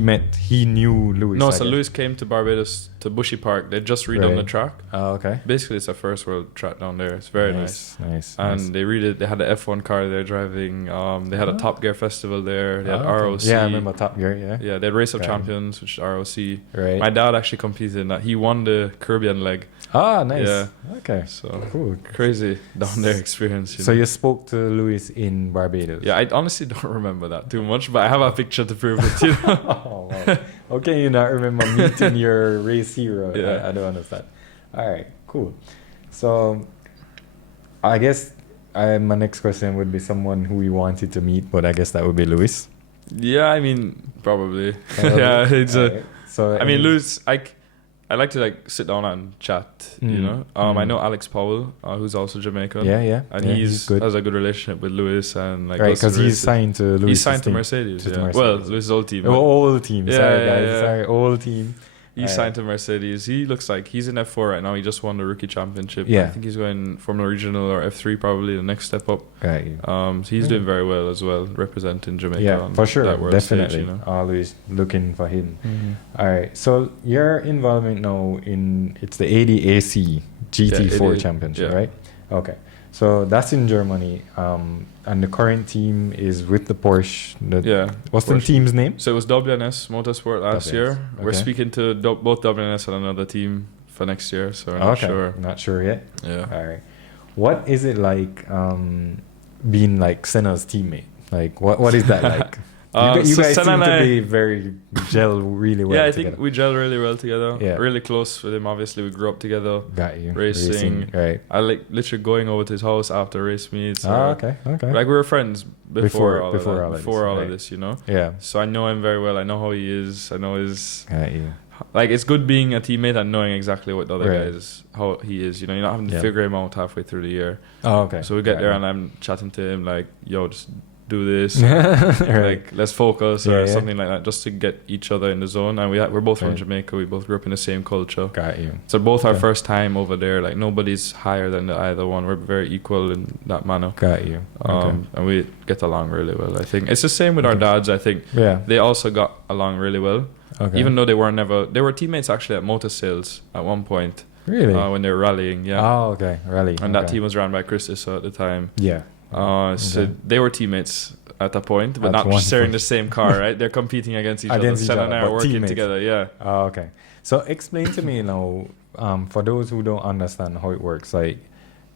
knew Lewis. No, so Lewis came to Barbados to Bushy Park. They just redone the track. Oh, okay. Basically, it's a first world track down there. It's very nice. And they had the F1 car there driving. They had a Top Gear festival there. They had ROC. Yeah, I remember Top Gear. Yeah, they had Race of Champions, which is ROC. Right. My dad actually competed in that. He won the Caribbean leg. Ah, nice. Yeah. Okay. So cool. Crazy down there experience. So you spoke to Lewis in Barbados? Yeah, I honestly don't remember that too much, but I have a picture to prove it. You know? Oh, wow. Okay, you not remember meeting your race hero? Yeah. I don't understand. All right, cool. So I guess my next question would be someone who you wanted to meet, but I guess that would be Lewis. Yeah, I mean probably. Yeah, it's right. So I mean Lewis, I like to sit down and chat, you know. I know Alex Powell, who's also Jamaican. Yeah. And he's has a good relationship with Lewis, and right, because he's signed to Lewis. He's signed to Mercedes. Well, Lewis's old team. Old team. Sorry, guys. Sorry, old team. He's signed to Mercedes. He looks like he's in F4 right now. He just won the rookie championship. Yeah. I think he's going Formula Regional or F3 probably, the next step up. Right. So he's doing very well as well, representing Jamaica. Yeah, for sure. Definitely. Stage, you know? Always looking for him. All right. So your involvement now it's the ADAC GT4 Championship, right? Okay. So that's in Germany. And the current team is with the Porsche. What's the team's name? So it was WNS Motorsport last year. Okay. We're speaking to both WNS and another team for next year. So we're not sure. Not sure yet? Yeah. All right. What is it like being like Senna's teammate? Like, what is that like? You guys seem to be very gel really well. Yeah, I together. think we gel really well together. Yeah. Really close with him. Obviously, we grew up together. Got you. Racing. Right. I literally going over to his house after race meets. Okay. Like we were friends before all of this, you know. Yeah. So I know him very well. I know how he is. I know like it's good being a teammate and knowing exactly what the other guy is, how he is. You know, you're not having to figure him out halfway through the year. Oh, okay. So we get there and I'm chatting to him like, yo, just do this, like let's focus or something like that, just to get each other in the zone. And we're both from Jamaica. We both grew up in the same culture. Got you. So both our first time over there. Like nobody's higher than the either one. We're very equal in that manner. Got you. And we get along really well. I think it's the same with our dads. I think they also got along really well. Even though they were teammates actually at motor sales at one point. Really? When they were rallying. Yeah. Oh, okay. Rally. And that team was run by Chris Issa at the time. Yeah. So they were teammates at that point, but not sharing the same car, right? They're competing against each other. Senna and I are working together, Oh, okay. So explain to me now, for those who don't understand how it works, like,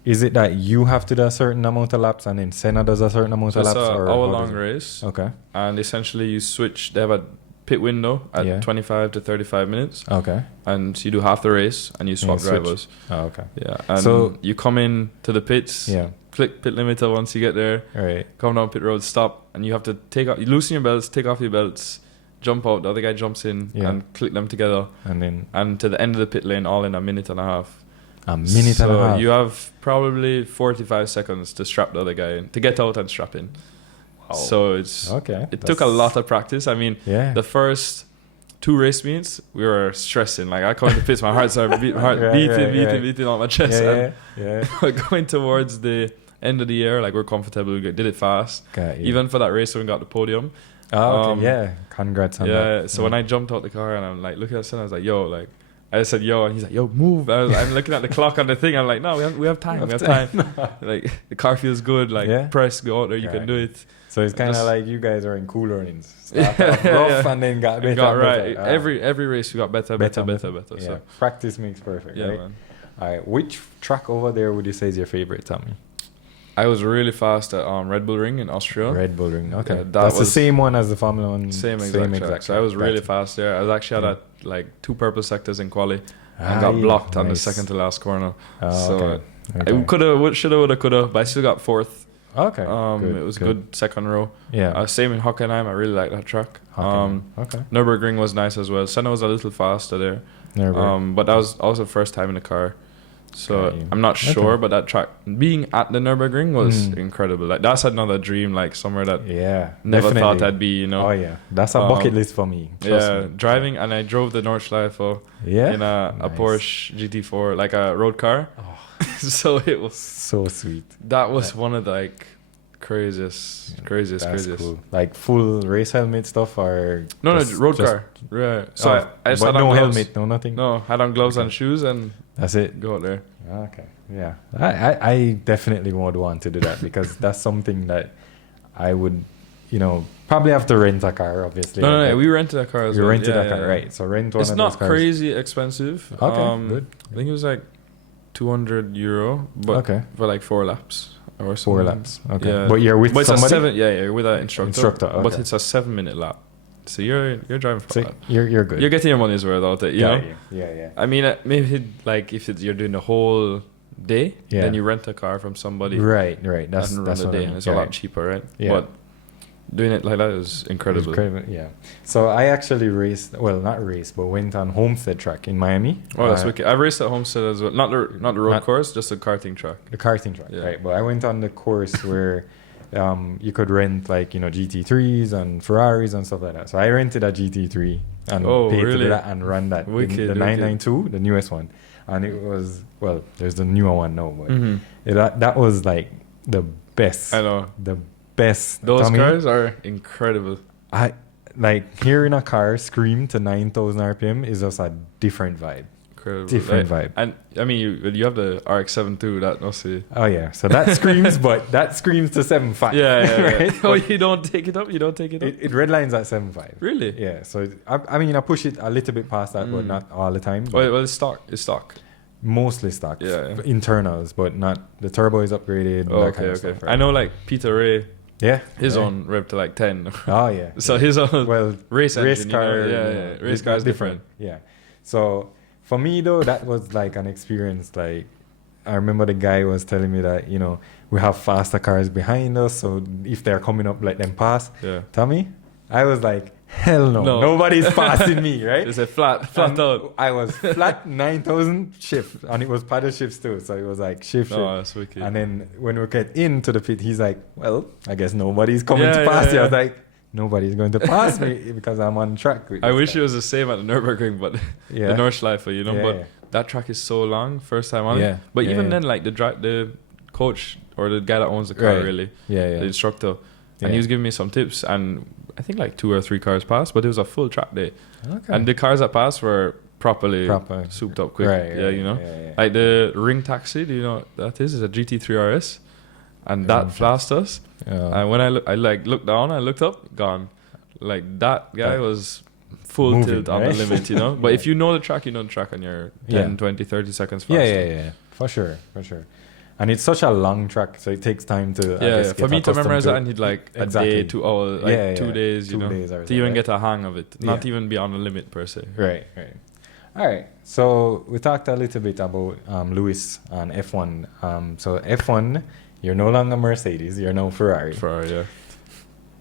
is it that you have to do a certain amount of laps and then Senna does a certain amount of laps? It's an hour-long race. Okay. And essentially you switch, they have a pit window at 25 to 35 minutes. Okay. And you do half the race and you swap drivers. Oh, okay. Yeah. And so you come in to the pits. Yeah. Click pit limiter once you get there. Right. Come down pit road, stop, and you have to you loosen your belts, take off your belts, jump out. The other guy jumps in and click them together. And to the end of the pit lane, all in a minute and a half. A minute and a half. So you have probably 45 seconds to strap the other guy in, to get out and strap in. Wow. So it took a lot of practice. I mean, the first 2 race meets, we were stressing. Like I come into pits, my heart started beating on my chest. Going towards the end of the year, like we're comfortable, we did it fast. Even for that race when we got the podium. Oh, okay. Congrats on that. Yeah, so when I jumped out the car and I'm like looking at Senna, I was like, yo, like I said, yo, and he's like, yo, move. I'm looking at the clock on the thing. I'm like, no, we have time. Like the car feels good. Like press, go out there, you can do it. So it's kind of like you guys are in cool runnings. Start off rough and then got better. Right. Every race we got better. Yeah. So Practice makes perfect, right? Man. All right. Which track over there would you say is your favorite, Tommy? I was really fast at Red Bull Ring in Austria. Red Bull Ring, okay. Yeah, that's the same one as the Formula 1. Same exact. So I was really fast there. I was actually at like 2 purple sectors in quali and got blocked on the second to last corner. So I coulda, shoulda, coulda, but I still got 4th. Okay. It was a good second row. Yeah. Same in Hockenheim. I really like that track. Okay. Nürburgring was nice as well. Senna was a little faster there. But that was also the first time in the car. So I'm not sure, but that track, being at the Nürburgring was incredible. Like that's another dream, like somewhere that never thought I'd be, you know. Oh yeah, that's a bucket list for me. Trust me. Driving, and I drove the Nordschleife in a Porsche GT4, like a road car. So it was so sweet. That was one of the like craziest. Cool. Like full race helmet stuff or no road car. Right. So I just had no on helmet, no nothing. No, had on gloves and shoes and that's it. Go out there. Okay. Yeah. I definitely would want to do that because that's something that I would, probably have to rent a car, obviously. No, we rented a car as well. You rented a car, right. So rent one of those cars. It's not crazy expensive. Okay, good. I think it was like €200, but for like 4 laps. Or 4 laps. Okay. Yeah. But you're with somebody? You're with an instructor. Okay. But it's a 7-minute lap. So you're driving for a lap. You're good. You're getting your money's worth out of it, you know? Yeah. I mean, maybe like if you're doing the whole day, then you rent a car from somebody. Right. That's the day. And it's a lot cheaper, right? Yeah. But doing it like that is incredible. Yeah. So I actually went on Homestead track in Miami. Oh, that's wicked. I've raced at Homestead as well. Not the road course, just the karting track. The karting track, right. But I went on the course where you could rent like, GT3s and Ferraris and stuff like that. So I rented a GT3 and paid to do that and run that. Wicked, the 992, the newest one. And it was, there's the newer one now, but that was like the best. I know. The best. Those cars are incredible. I like hearing a car scream to 9,000 RPM is just a different vibe. Incredible. Different vibe. And I mean, you have the RX-7 too. That must be. Oh yeah, so that screams, but that screams to 7.5. Yeah. Right? Oh, you don't take it up. It redlines at 7.5. Really? Yeah. So I mean, I push it a little bit past that, but not all the time. Well, it's stock. It's stock. Mostly stock. Yeah. Internals, but not the turbo is upgraded. Okay. Stuff, right? I know, like Peter Ray. Yeah. His own rev to like 10. Oh yeah. So his own race car. Race car is different. Yeah. So for me though, that was like an experience. Like I remember the guy was telling me that we have faster cars behind us, so if they're coming up, let them pass. Yeah. Tommy, I was like, hell no. Nobody's passing me, right? It's a flat out. I was flat 9,000 shift, and it was paddle shifts too, so it was like shift. Oh, that's wicked. And then when we get into the pit, he's like, well, I guess nobody's coming to pass you. I was like, nobody's going to pass me because I'm on track. I wish it was the same at the Nürburgring, but the Nordschleife, you know, but that track is so long, first time on it. But even then, like the coach or the guy that owns the car, really, the instructor, and he was giving me some tips, and I think like 2 or 3 cars passed, but it was a full track day. Okay. And the cars that passed were proper souped up quick. You know. Like the ring taxi, do you know what that is? It's a GT3 RS. And that flashed us. And when I looked down, I looked up, gone. Like that guy was full moving, tilt on the limit, you know. But if you know the track, you know the track, and you're 10, 20, 30 seconds faster. Yeah. For sure. And it's such a long track, so it takes time to for me to memorize that, I need like a day, 2 hours, 2 days, you know, to even get a hang of it. Not even be on the limit per se. Right. All right. So we talked a little bit about Lewis and F1. So F1, you're no longer Mercedes, you're now Ferrari. Yeah.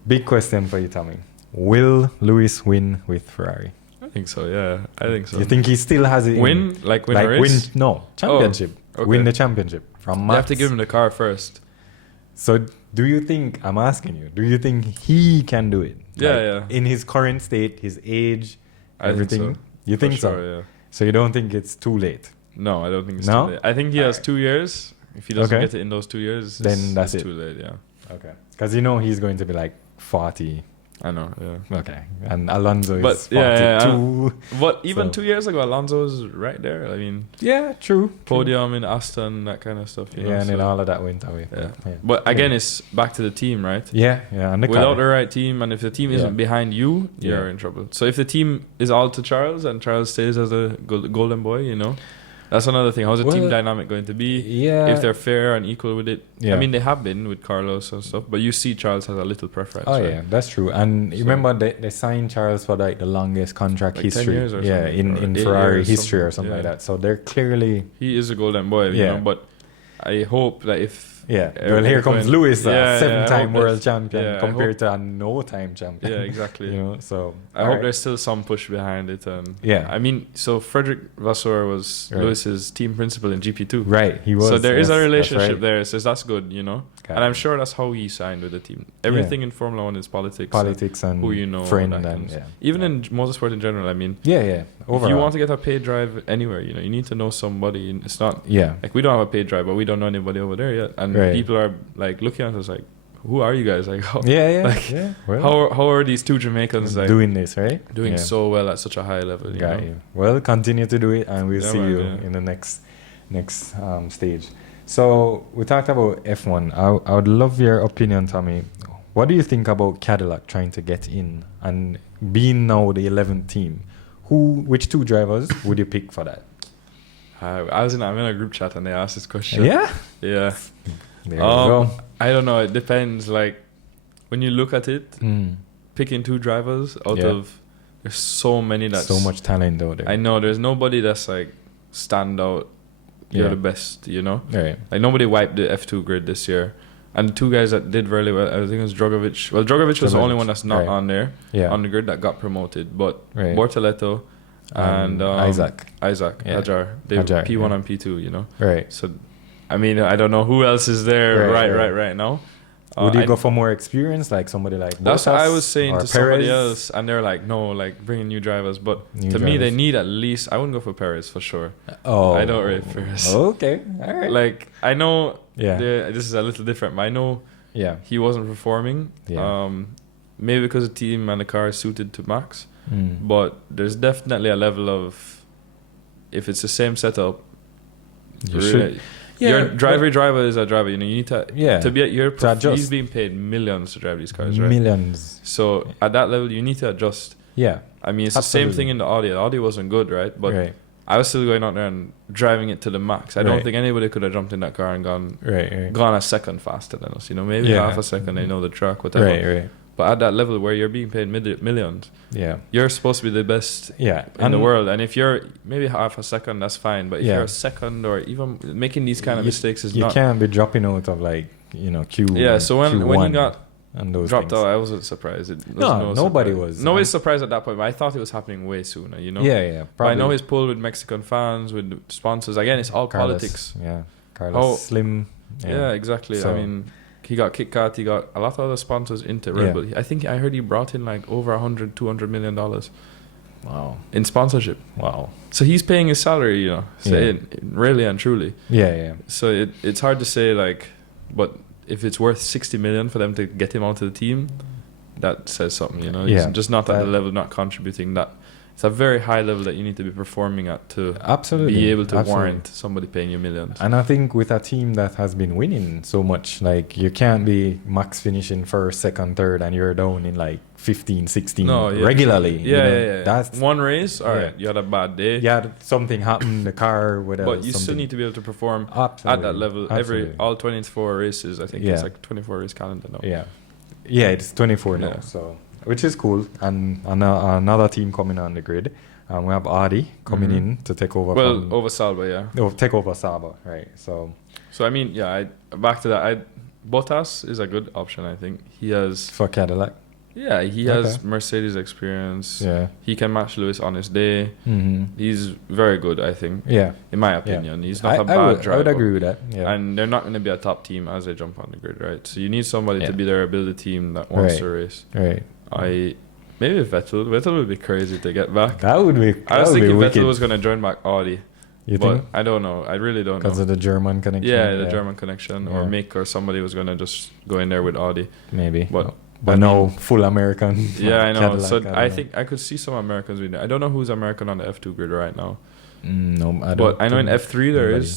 Big question for you, Tommy. Will Lewis win with Ferrari? I think so, yeah. I think so. You think he still has it win? Like win a race? Championship. Okay. Win the championship. From Max. They have to give him the car first. So do you think, I'm asking you, do you think he can do it? Yeah. In his current state, his age, everything? I think so. You think so? Yeah. So you don't think it's too late? No, I don't think it's too late. I think he has 2 years. If he doesn't get it in those 2 years, then that's too late, yeah. Okay. Because he's going to be like 40. I know, yeah. Okay. And Alonso is 42. But even 2 years ago, Alonso was right there. I mean... Yeah, true. Podium in Aston, that kind of stuff. You know, and then all of that went away. Yeah. But again, it's back to the team, right? Yeah. And without the right team, and if the team isn't behind you, you're in trouble. So if the team is all to Charles, and Charles stays as a golden boy, you know... That's another thing. How's the team dynamic going to be? Yeah. If they're fair and equal with it. Yeah. I mean, they have been with Carlos and stuff, but you see Charles has a little preference. Oh, right? Yeah, that's true. And you remember they signed Charles for like the longest contract history. 10 years or something. In Ferrari history or something like that. So they're clearly... He is a golden boy, you know, but I hope that if... Yeah, well, here comes Lewis, a 7-time world champion compared to a no-time champion. Yeah, exactly. You know, so I hope there's still some push behind it. And I mean, so Frederick Vasseur was Lewis's team principal in GP2. Right, he was. So there is a relationship there. So that's good, you know. Okay. And I'm sure that's how he signed with the team. Everything in Formula 1 is politics and who you know, friend and even in motorsport in general. I mean, Overall. If you want to get a paid drive anywhere, you know, you need to know somebody. It's not like we don't have a paid drive, but we don't know anybody over there yet. And people are like looking at us like, who are you guys? Like, how are these 2 Jamaicans like doing this, right? Doing so well at such a high level? Got you. Well, continue to do it, and we'll see you in the next stage. So we talked about F1. I would love your opinion, Tommy. What do you think about Cadillac trying to get in and being now the 11th team? Which 2 drivers would you pick for that? I'm in a group chat and they asked this question. Yeah? Yeah. There you go. I don't know. It depends. Like, when you look at it, picking 2 drivers out of... There's so many that's... So much talent out there. I know. There's nobody that's like stand out. You're the best, you know? Right. Like, nobody wiped the F2 grid this year. And the 2 guys that did really well, I think it was Drogovic. Well, Drogovic was the only one that's not on there, on the grid that got promoted. But Bortoletto and Isaac Hajar, they were P1 and P2, you know? Right. So, I mean, I don't know who else is there right now. Would you go for more experience, like somebody like Bottas? That's what I was saying to Perez? somebody else, and they're like, no, like bringing new drivers. But me, they need at least. I wouldn't go for Perez for sure. Oh, I don't rate Perez. Okay, all right. Like I know, this is a little different, but I know, he wasn't performing. Yeah. Maybe because the team and the car is suited to Max, but there's definitely a level of, if it's the same setup, your driver is a driver. You know, you need to be at your he's being paid millions to drive these cars, right? Millions. So at that level, you need to adjust. Yeah. I mean, it's the same thing in the Audi. The Audi wasn't good, right? But I was still going out there and driving it to the max. I don't think anybody could have jumped in that car and gone a second faster than us. You know, maybe half a second. They know the track, whatever. Right. But at that level where you're being paid millions, you're supposed to be the best in the world. And if you're maybe half a second, that's fine. But if you're a second or even making these kind of mistakes is not... You can't be dropping out of like, you know, Q. Yeah, so when you got and those dropped things. out. I wasn't surprised. Nobody surprise. was. Nobody's surprised at that point, but I thought it was happening way sooner, you know? Yeah. But I know his pull with Mexican fans, with sponsors. Again, it's all politics. Yeah. Carlos Slim. Yeah, exactly. So, I mean, he got Kit Kat, he got a lot of other sponsors into Red Bull. I think I heard he brought in like over $100-200 million. Wow. In sponsorship. Wow. So he's paying his salary, you know, really and truly. Yeah. So it's hard to say, like, but if it's worth 60 million for them to get him onto the team, that says something, you know. He's just not at the level, not contributing. That it's a very high level that you need to be performing at to be able to warrant somebody paying you millions. And I think with a team that has been winning so much, like, you can't be max finishing first, second, third, and you're down in like 15, 16 regularly. Yeah. That's one race. All right, you had a bad day. Yeah, something happened, the car, whatever. But you still need to be able to perform at that level. All 24 races. I think it's like 24 race calendar now. Yeah, it's 24 now. So, which is cool. And another team coming on the grid. We have Audi coming in to take over. Over Salva, take over Salva, right? So I mean, back to that. Bottas is a good option, I think. He has for Cadillac. Yeah, he has Mercedes experience. Yeah, he can match Lewis on his day. He's very good, I think. Yeah, in my opinion, he's not a bad driver. I would agree with that. Yeah, and they're not going to be a top team as they jump on the grid, right? So you need somebody to be there, build a team that wants to race. Right. Maybe Vettel would be crazy to get back. That would be. I was thinking Vettel was going to join back Audi. You think? I don't know. I really don't know. Because of the German connection? Yeah, the German connection. Or Mick or somebody was going to just go in there with Audi. Maybe. But no full American. Yeah, I know. Cadillac, so I think I could see some Americans with it. I don't know who's American on the F2 grid right now. No, I don't. But I know in F3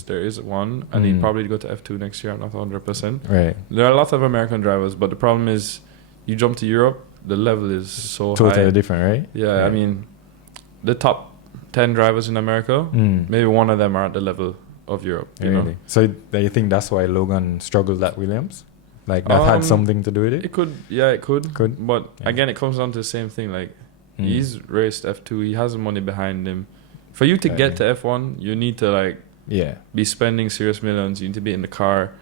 there is one, and he'd probably go to F2 next year. I'm not 100%. Right. There are a lot of American drivers, but the problem is, you jump to Europe, the level is so totally high. Different, right? Yeah, I mean, the top 10 drivers in America, maybe one of them are at the level of Europe. You know? So do you think that's why Logan struggled at Williams? Like that had something to do with it? It could, it could. But again, it comes down to the same thing. Like he's raced F2, he has the money behind him. For you to get to F1, you need to be spending serious millions. You need to be in the car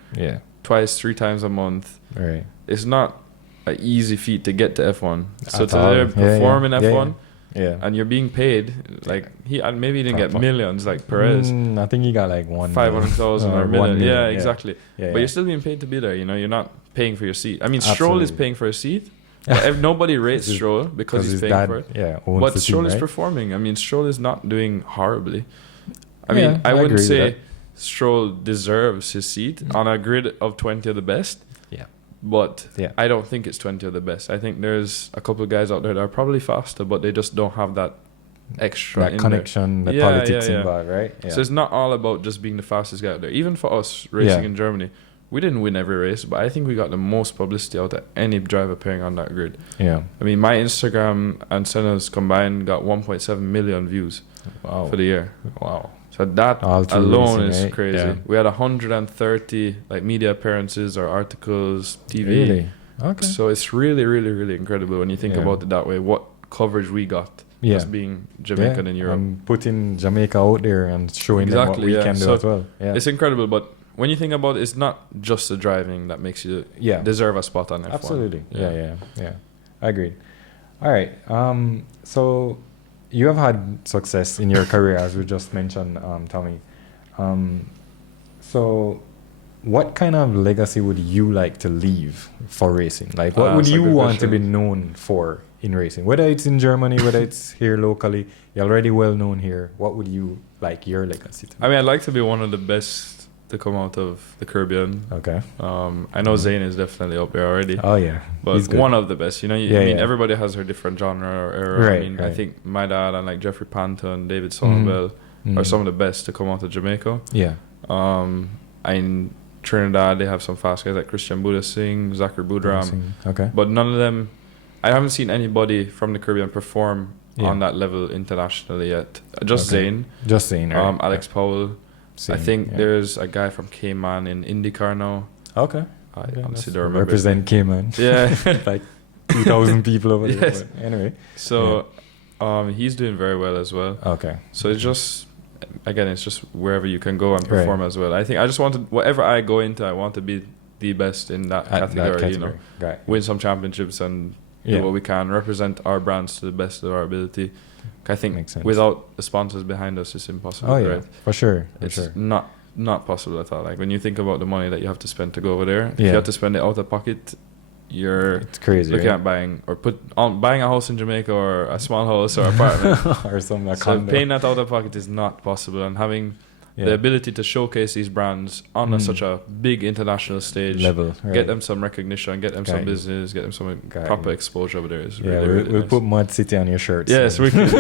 twice, 3 times a month. Right. It's not an easy feat to get to F1. So to perform in F1. Yeah, and you're being paid like maybe he didn't get millions like Perez. I think he got like 500,000 or million. Yeah, exactly. Yeah, but you're still being paid to be there. You know, you're not paying for your seat. I mean, Stroll is paying for a seat. But nobody rates Stroll because he's paying for it. Yeah, but Stroll is performing. I mean, Stroll is not doing horribly. I mean, I wouldn't say Stroll deserves his seat on a grid of 20 of the best. But I don't think it's 20 of the best. I think there's a couple of guys out there that are probably faster, but they just don't have that extra that connection, the politics involved, right? Yeah. So it's not all about just being the fastest guy out there. Even for us racing in Germany, we didn't win every race, but I think we got the most publicity out of any driver appearing on that grid. Yeah. I mean, my Instagram and Senna's combined got 1.7 million views for the year. Wow. So that alone is crazy. Yeah. We had 130 like media appearances or articles, TV. Really? Okay. So it's really, really, really incredible when you think about it that way. What coverage we got as being Jamaican in Europe. And putting Jamaica out there and showing them what we can do as well. Yeah. It's incredible, but when you think about it, it's not just the driving that makes you deserve a spot on F1. Absolutely. Yeah. I agree. All right. So you have had success in your career, as we just mentioned, Tommy. So what kind of legacy would you like to leave for racing? Like, what would you want to be known for in racing? Whether it's in Germany, whether it's here locally, you're already well known here. What would you like your legacy to be? I mean, I'd like to be one of the best to come out of the Caribbean. Okay. I know Zane is definitely up there already. Oh yeah, but one of the best. You know, I mean, everybody has their different genre or era. Right, I mean, I think my dad and like Jeffrey Panton, David Sonnenbell are some of the best to come out of Jamaica. Yeah. In Trinidad, they have some fast guys like Christian Buddha Singh, Zachary Boudram. Okay. But none of them, I haven't seen anybody from the Caribbean perform on that level internationally yet. Just Zane. Just Zane. Right. Alex Powell. I think there's a guy from Cayman in IndyCar now. Okay. I honestly don't remember. Represent Cayman. Yeah. Like 2,000 people over there. Yes. Anyway. So he's doing very well as well. Okay. So it's just, again, it's just wherever you can go and perform as well. I think I just wanted, whatever I go into, I want to be the best in that category, you know, win some championships and do what we can, represent our brands to the best of our ability. I think without the sponsors behind us, it's impossible. Right? For sure. It's not possible at all. Like when you think about the money that you have to spend to go over there, if you have to spend it out of pocket, it's crazy. Looking at buying a house in Jamaica or a small house or apartment or something. So paying that out of pocket is not possible, and having the ability to showcase these brands on such a big international stage level, get them some recognition, get them some business, get them some proper exposure over there is really we'll nice. Put ModzCity on your shirts. Yes, wicked.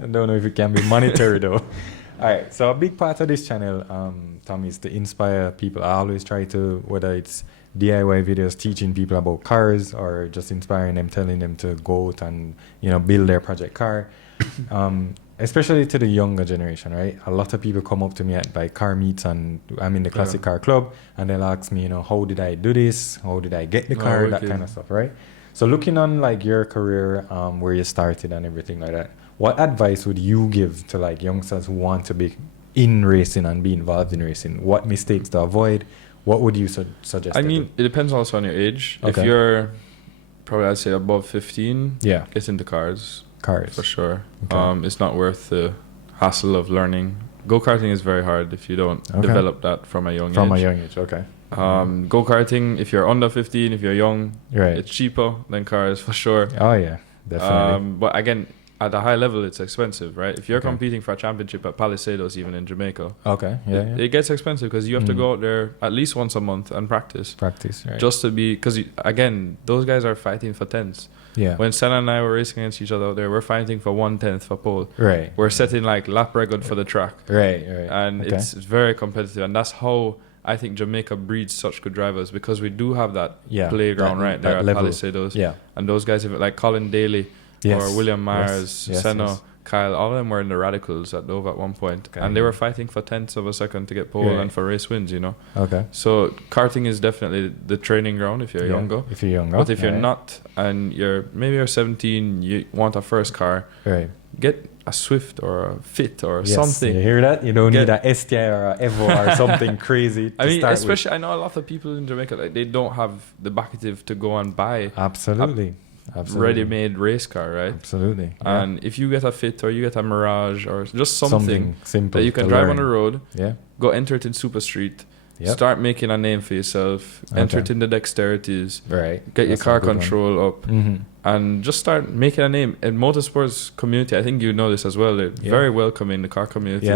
I don't know if it can be monetary though. Alright, so a big part of this channel, Tommy, is to inspire people. I always try to, whether it's DIY videos teaching people about cars or just inspiring them, telling them to go out and, you know, build their project car. Especially to the younger generation, right? A lot of people come up to me at like car meets, and I'm in the classic car club, and they'll ask me, you know, how did I do this? How did I get the car? That kind of stuff, right? So looking on like your career, where you started and everything like that, what advice would you give to like youngsters who want to be in racing and be involved in racing? What mistakes to avoid? What would you suggest? I mean, it depends also on your age. Okay. If you're probably, I'd say above 15, get into cars for sure. Okay. It's not worth the hassle of learning. Go-karting is very hard if you don't develop that from a young age. Okay. Go-karting, if you're under 15, if you're young, it's cheaper than cars for sure. Oh yeah, definitely. But again, at a high level, it's expensive, right? If you're competing for a championship at Palisados, even in Jamaica, it gets expensive because you have to go out there at least once a month and practice, right? Just to be, because again, those guys are fighting for tenths. Yeah. When Senna and I were racing against each other out there, we're fighting for 1/10 for pole. Right. We're setting like lap record for the track. Right. And it's very competitive, and that's how I think Jamaica breeds such good drivers, because we do have that playground right there at Palisados. Yeah. And those guys, like Colin Daly. Yes. Or William Myers, Senna, Kyle, all of them were in the radicals at Dover at one point. And they were fighting for tenths of a second to get pole and for race wins, you know. Okay. So karting is definitely the training ground if you're younger. But if you're not, and you're 17, you want a first car, get a Swift or a Fit or something. You hear that? You don't need a STI or a Evo or something crazy to start especially with. I know a lot of people in Jamaica, like, they don't have the backative to go and buy ready-made race car, right? Absolutely. And if you get a Fit or you get a Mirage or just something simple that you can drive on the road, go enter it in Super Street, start making a name for yourself, enter it in the dexterities, get your car control up, and just start making a name. In motorsports community, I think you know this as well, they're very welcoming, the car community.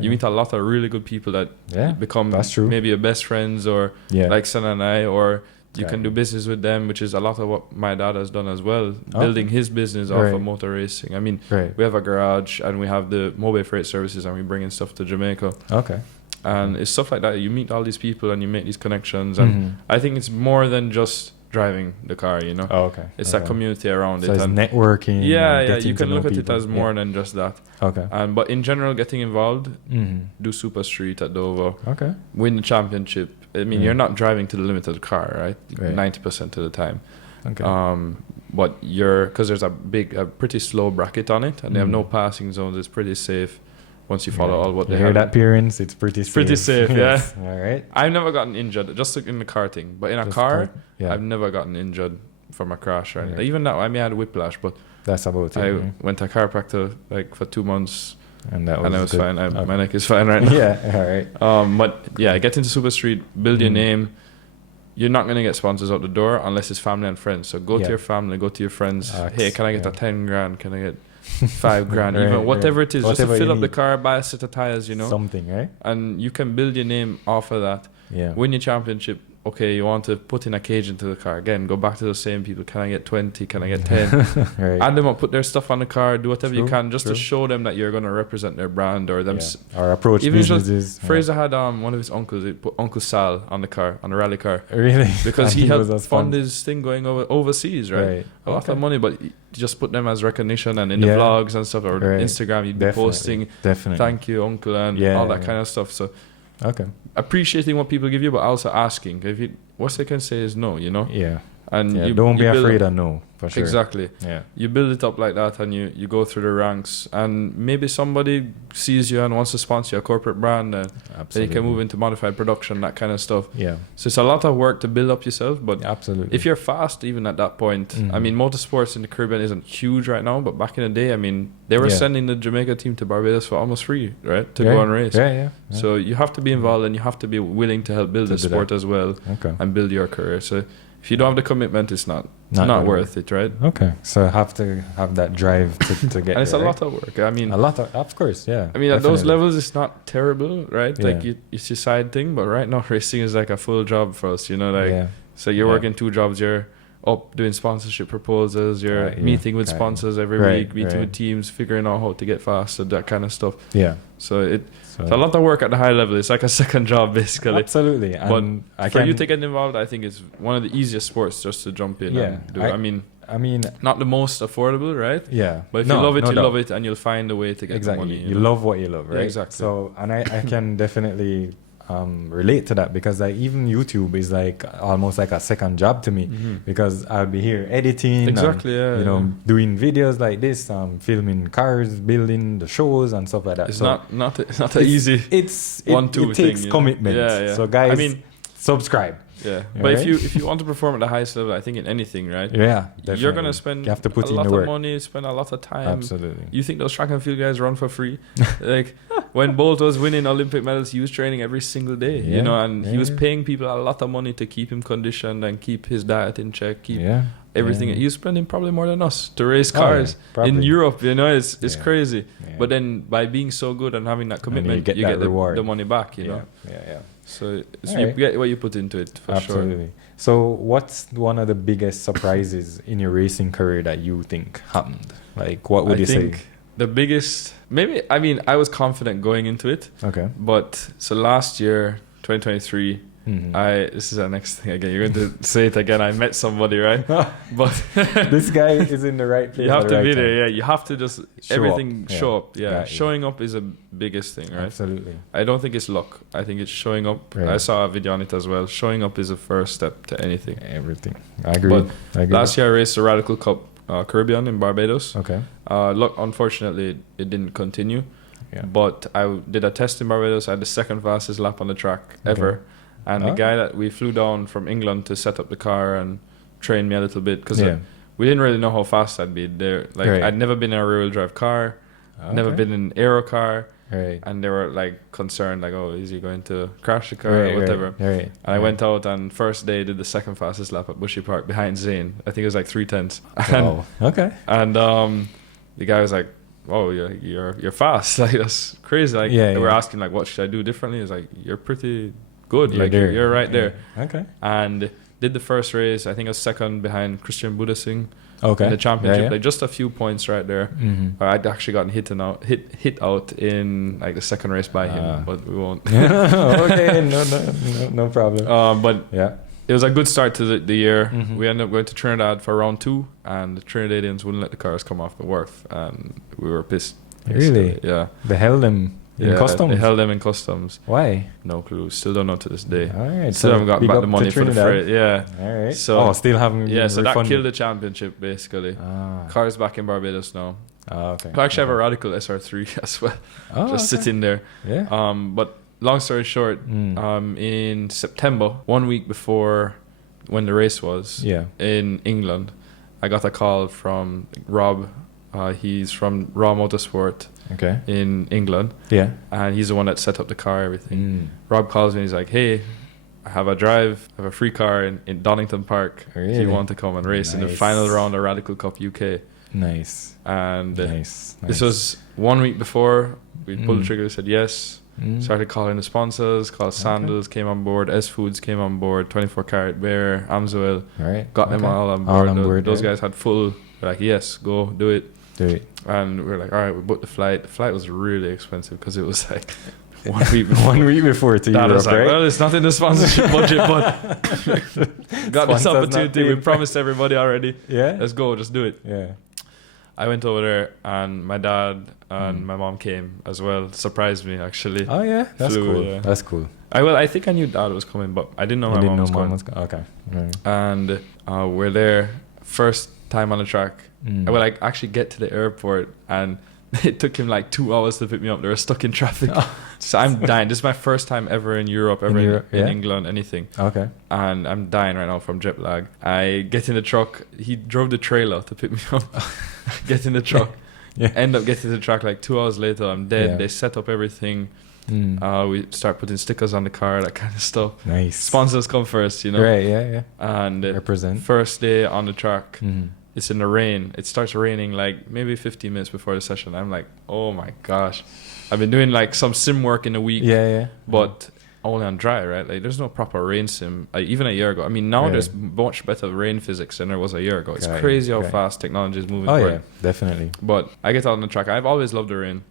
You meet a lot of really good people that become maybe your best friends, or like Senna and I, or you can do business with them, which is a lot of what my dad has done as well, building his business off of motor racing. I mean, we have a garage and we have the mobile freight services, and we bring in stuff to Jamaica. Okay. And it's stuff like that. You meet all these people and you make these connections. And I think it's more than just driving the car, you know. It's a community around it. So it's networking. Yeah, you can look at it as more than just that. Okay. But in general, getting involved, do Super Street at Dover. Okay. Win the championship. I mean, you're not driving to the limit of the car, right? 90% of the time. Okay. But because there's a pretty slow bracket on it, and they have no passing zones. It's pretty safe once you follow all what they have. Hear that, appearance? It's pretty safe. Pretty safe, yeah. All right. I've never gotten injured, just in the karting. But in a car, I've never gotten injured from a crash or anything. Even that, I mean, I had a whiplash, but that's about it. I went to a chiropractor like for 2 months. And that was fine. My neck is fine right now. All right. But get into Super Street, build your name. You're not going to get sponsors out the door unless it's family and friends. So go to your family, go to your friends. Hey, can I get a 10 grand? Can I get 5 grand? Even whatever it is, just to fill up the car, buy a set of tires, you know. Something, right? And you can build your name off of that. Yeah. Win your championship. Okay, you want to put in a cage into the car. Again, go back to those same people. Can I get 20? Can I get 10? Add them up, put their stuff on the car, do whatever you can just to show them that you're going to represent their brand or them. Or approach even businesses. Fraser had one of his uncles, he put Uncle Sal on the car, on a rally car. Really? Because he helped fund his thing going overseas, right? A lot of money, but just put them as recognition, and in the vlogs and stuff, or Instagram, you'd be posting, thank you, uncle, and all that kind of stuff. So appreciating what people give you, but also asking. Worst they can say is no, you know. Yeah. And you don't be afraid of no, for sure. Exactly. Yeah. You build it up like that, and you go through the ranks, and maybe somebody sees you and wants to sponsor a corporate brand, and then you can move into modified production, that kind of stuff. Yeah. So it's a lot of work to build up yourself, but absolutely. if you're fast, even at that point, I mean, motorsports in the Caribbean isn't huge right now, but back in the day, I mean, they were sending the Jamaica team to Barbados for almost free, right, to go and race. Yeah. So you have to be involved, and you have to be willing to help build the sport as well, and build your career. So if you don't have the commitment, it's not worth it, right? Okay. So have to have that drive to get and it's there, a lot of work. I mean, of course, yeah. I mean, at those levels, it's not terrible, right? Like it's your side thing, but right now racing is like a full job for us, you know, like, so you're working 2 jobs, you're up doing sponsorship proposals, you're meeting with sponsors every week, meeting with teams, figuring out how to get faster, that kind of stuff. Yeah. So it's a lot of work at the high level. It's like a second job, basically. Absolutely. But for you to get involved, I think it's one of the easiest sports just to jump in and do it. I mean, not the most affordable, right? Yeah. But if you love it, you love it, and you'll find a way to get the money. You love what you love, right? Yeah, exactly. So, and I can definitely relate to that, because like even YouTube is like almost like a second job to me, because I'll be here editing, and, doing videos like this, filming cars, building the shows and stuff like that. It's not an easy. It takes commitment. Yeah. So guys, subscribe. Yeah, but if you want to perform at the highest level, I think in anything, right? Yeah, definitely. You're gonna spend a lot of money, spend a lot of time. Absolutely. You think those track and field guys run for free? Like when Bolt was winning Olympic medals, he was training every single day, you know, and he was paying people a lot of money to keep him conditioned and keep his diet in check, keep everything. He was spending probably more than us to race cars in Europe, you know. It's crazy. Yeah. But then by being so good and having that commitment, you get the money back, you know. Yeah. So you get what you put into it, for sure. Absolutely. So what's one of the biggest surprises in your racing career that you think happened? Like, what would you say? The biggest, maybe, I mean, I was confident going into it. Okay. But so last year, 2023, this is the next thing again. You're going to say it again. I met somebody, right? But this guy is in the right place. You have to be there. Yeah, you have to just show up. Yeah, showing up is the biggest thing, right? Absolutely. I don't think it's luck. I think it's showing up. Right. I saw a video on it as well. Showing up is the first step to anything. Everything. I agree. But last year I raced the Radical Cup Caribbean in Barbados. Okay. Look, unfortunately, it didn't continue. Yeah. But I did a test in Barbados. I had the second fastest lap on the track ever. And the guy that we flew down from England to set up the car and train me a little bit, because we didn't really know how fast I'd be there. Like I'd never been in a rear-wheel drive car, never been in an aero car, and they were like concerned, like, oh, is he going to crash the car or whatever? And I went out, and first day did the second fastest lap at Bushy Park behind Zane. I think it was like 3/10. And the guy was like, oh, you're fast. Like, that's crazy. Like, they were asking, like, what should I do differently? It's like, you're pretty good. You're right there. Okay. And did the first race. I think I was second behind Christian Budasing in the championship. Like, just a few points right there. I'd actually gotten hit out in like the second race by him, but we won't. Okay, no problem. But it was a good start to the year. We ended up going to Trinidad for round 2, and the Trinidadians wouldn't let the cars come off the wharf, and we were pissed. Really? Yeah. They held them in customs? They held them in customs. Why? No clue. Still don't know to this day. All right. Still haven't got back the money for the freight. Yeah. All right. So, still haven't so that killed the championship, basically. Cars back in Barbados now. Okay. I actually have a Radical SR3 as well. Sitting there. Yeah. But long story short, in September, 1 week before when the race was in England, I got a call from Rob. He's from Raw Motorsport in England. Yeah. And he's the one that set up the car, everything. Rob calls me, he's like, hey, I have a free car in Donington Park. Really? If you want to come and race in the final round of Radical Cup UK. Nice. And this was 1 week before. We pulled the trigger, said yes. Started calling the sponsors, called Sandals, came on board, S Foods came on board, 24 Karat Bear, Amsoil, got them all on board. Those guys had full, like, yes, go, do it. And we were like, all right, we booked the flight. The flight was really expensive because it was like 1 week before. 1 week before to Europe, was like, right? Well, it's not in the sponsorship budget, but got this opportunity. We promised everybody already. Yeah. Let's go, just do it. Yeah. I went over there, and my dad and my mom came as well. Surprised me, actually. Oh yeah, that's cool. Yeah. That's cool. I think I knew Dad was coming, but I didn't know my mom was coming. Okay. Right. And we're there, first time on the track. Well, I actually get to the airport, and it took him like 2 hours to pick me up. They were stuck in traffic. So I'm dying. This is my first time ever in Europe, in England, anything. Okay. And I'm dying right now from jet lag. I get in the truck. He drove the trailer to pick me up. Get in the truck. End up getting to the track like 2 hours later. I'm dead. Yeah. They set up everything. We start putting stickers on the car, that kind of stuff. Nice. Sponsors come first, you know. Right, yeah. And represent. First day on the track, it's in the rain. It starts raining like maybe 15 minutes before the session. I'm like, oh my gosh. I've been doing like some sim work in a week. Yeah. But only on dry, right? Like there's no proper rain sim. Even a year ago. I mean, now there's much better rain physics than there was a year ago. It's crazy how fast technology is moving forward. Yeah, definitely. But I get out on the track. I've always loved the rain.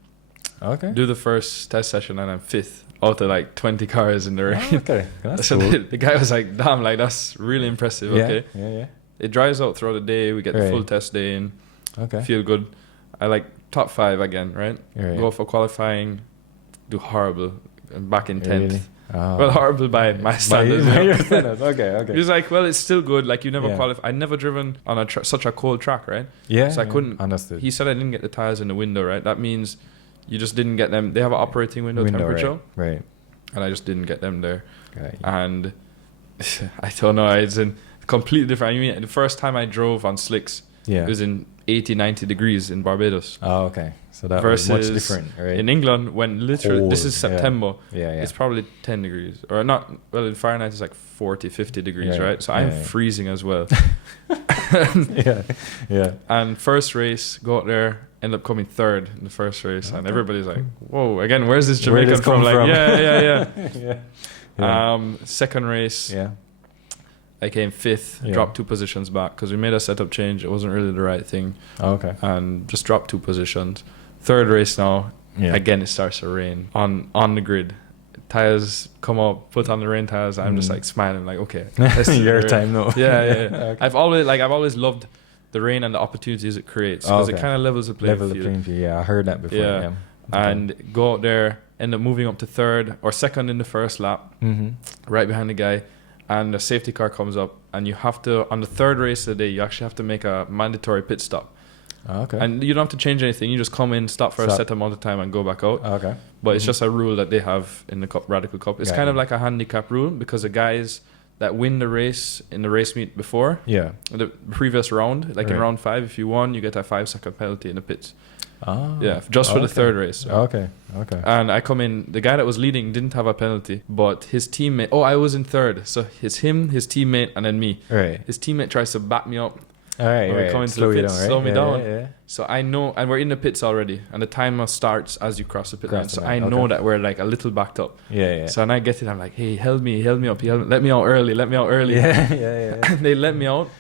Okay. Do the first test session and I'm 5th out of like 20 cars in the rain. Oh, okay. That's so cool. the guy was like, damn, like that's really impressive. Okay. Yeah. It dries out throughout the day. We get the full test day in. Okay. Feel good. I like top 5 again, right? Go for qualifying, do horrible. I'm back in 10th. Really? Oh. Well, horrible by my standards. By your standards. Okay. He was like, well, it's still good. Like, you never qualify. I'd never driven on such a cold track, right? Yeah. So I couldn't. Understood. He said I didn't get the tires in the window, right? That means you just didn't get them. They have an operating window temperature. Right. And I just didn't get them there. Okay. And I don't know. It's in completely different. I mean, the first time I drove on slicks, it was in 80, 90 degrees in Barbados. Oh, okay. So that was much different, right? In England, when literally, cold. This is September, yeah. It's probably 10 degrees. Or not, well, in Fahrenheit, it's like 40, 50 degrees, right? So I'm freezing as well. Yeah. And first race, go out there, end up coming 3rd in the first race. And everybody's like, whoa, again, where's this Jamaican from? Like, yeah. Second race. Yeah. I came 5th, dropped 2 positions back because we made a setup change. It wasn't really the right thing. Okay. And just dropped 2 positions. Third race now, again, it starts to rain on the grid. Tires come up, put on the rain tires. I'm just like smiling, like, okay. Your time, no. Yeah. Okay. I've always loved the rain and the opportunities it creates because it kind of levels the playing field. Yeah, I heard that before. Yeah. Okay. And go out there, end up moving up to 3rd or 2nd in the first lap, right behind the guy. And the safety car comes up, and you have to, on the 3rd race of the day, you actually have to make a mandatory pit stop. Okay. And you don't have to change anything. You just come in, stop for a set amount of time, and go back out. Okay. But it's just a rule that they have in the Radical Cup. It's kind of like a handicap rule because the guys that win the race in the race meet before, the previous round, like in round 5, if you won, you get a 5-second penalty in the pits. Just for the 3rd race. Right? Okay. And I come in, the guy that was leading didn't have a penalty, but his teammate, I was in 3rd. So his teammate, and then me. Right. His teammate tries to back me up. All right. Coming to the pits, slow me down. Yeah. So I know, and we're in the pits already, and the timer starts as you cross the pit line. So I know that we're like a little backed up. Yeah. So when I get it, I'm like, hey, help me up. Let me out early. Yeah. And they let me out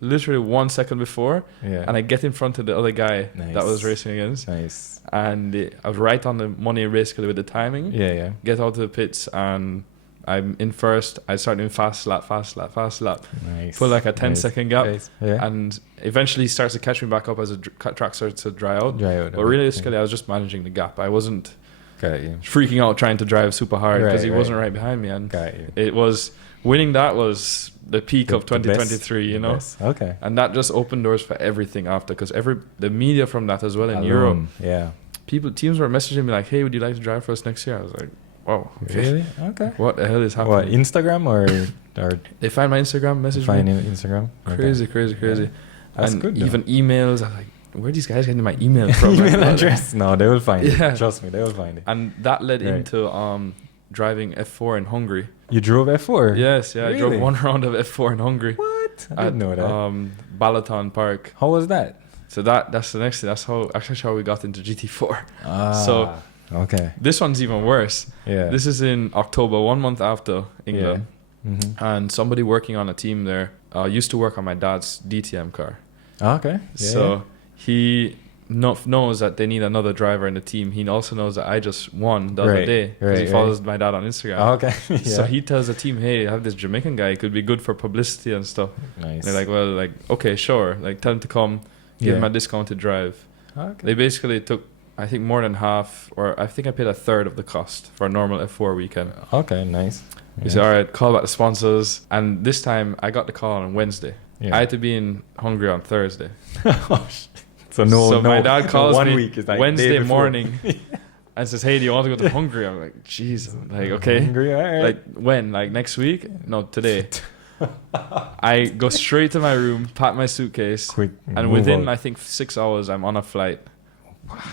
literally 1 second before, and I get in front of the other guy that was racing against. Nice. And I was right on the money basically with the timing. Yeah. Get out of the pits, and I'm in first. I start doing fast lap. Nice. Put like a 10-second gap, Yeah. and eventually he starts to catch me back up as the track starts to dry out. But realistically, I was just managing the gap. I wasn't freaking out trying to drive super hard because he wasn't right behind me, and it was winning. That was the peak of 2023, you know. Best. Okay. And that just opened doors for everything after, because the media from that as well in Europe. Yeah. Teams were messaging me like, hey, would you like to drive for us next year? I was like, wow. Okay. Really? Okay. What the hell is happening? What, Instagram or they find my Instagram, message me. Instagram? Crazy. Yeah. That's and good, though. Even emails. I was like, where are these guys getting my email from? Email address? No, they will find it. Trust me, they will find it. And that led into driving F4 in Hungary. You drove F4? Yes, Really? I drove one round of F4 in Hungary. What? I didn't know that. Balaton Park. How was that? So that's the next thing. That's how we got into GT4. So okay. This one's even worse. Yeah. This is in October, 1 month after England. Yeah. Mm-hmm. And somebody working on a team there used to work on my dad's DTM car. Okay. Yeah. So he knows that they need another driver in the team. He also knows that I just won the other day because he follows my dad on Instagram. Okay. So he tells the team, hey, I have this Jamaican guy. He could be good for publicity and stuff. Nice. And they're like, well, like, okay, sure. Like, tell him to come. give them a discounted drive. Okay. They basically took, I think, more than half, or I think I paid a third of the cost for a normal F4 weekend. Okay, nice. He said, all right, call back the sponsors. And this time I got the call on Wednesday. Yeah. I had to be in Hungary on Thursday. So my dad calls me week is like Wednesday morning and says, hey, do you want to go to Hungary? I'm like, jeez. Like, okay. Hungary, all right. Like, when? Like, next week? No, today. I go straight to my room, pack my suitcase, quick, and within, I think, 6 hours, I'm on a flight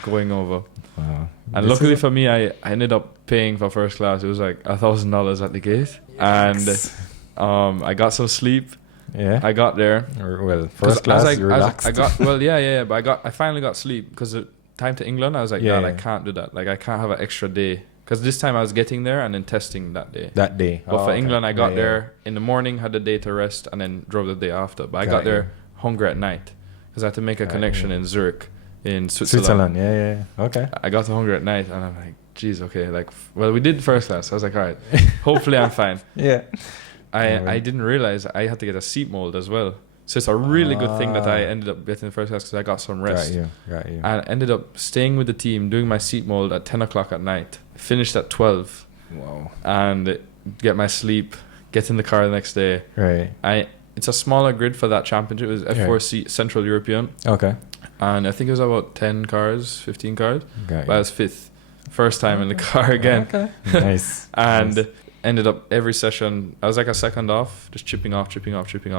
going over. Wow. And luckily for me, I ended up paying for first class. It was like $1,000 at the gate. Yes. And I got some sleep. Yeah. I got there. Well, first class, you relaxed. But I finally got sleep because the time to England, I was like, God, I can't do that. Like, I can't have an extra day. Because this time I was getting there and then testing that day. But for England, I got there in the morning, had the day to rest, and then drove the day after. But I got there hungry at night because I had to make a connection in Zurich in Switzerland. Okay. I got to Hungary at night and I'm like, geez, okay. Like, well, we did first class. I was like, all right, hopefully I'm fine. Yeah. I didn't realize I had to get a seat mold as well. So it's a really good thing that I ended up getting the first class because I got some rest. Got you. And ended up staying with the team, doing my seat mold at 10 o'clock at night. Finished at 12. Wow. And get my sleep, get in the car the next day. Right. It's a smaller grid for that championship. It was F4C Central European. Okay. And I think it was about 10 cars, 15 cars. But I was fifth. First time in the car again. Okay. Nice. And ended up every session, I was like a second off, just chipping off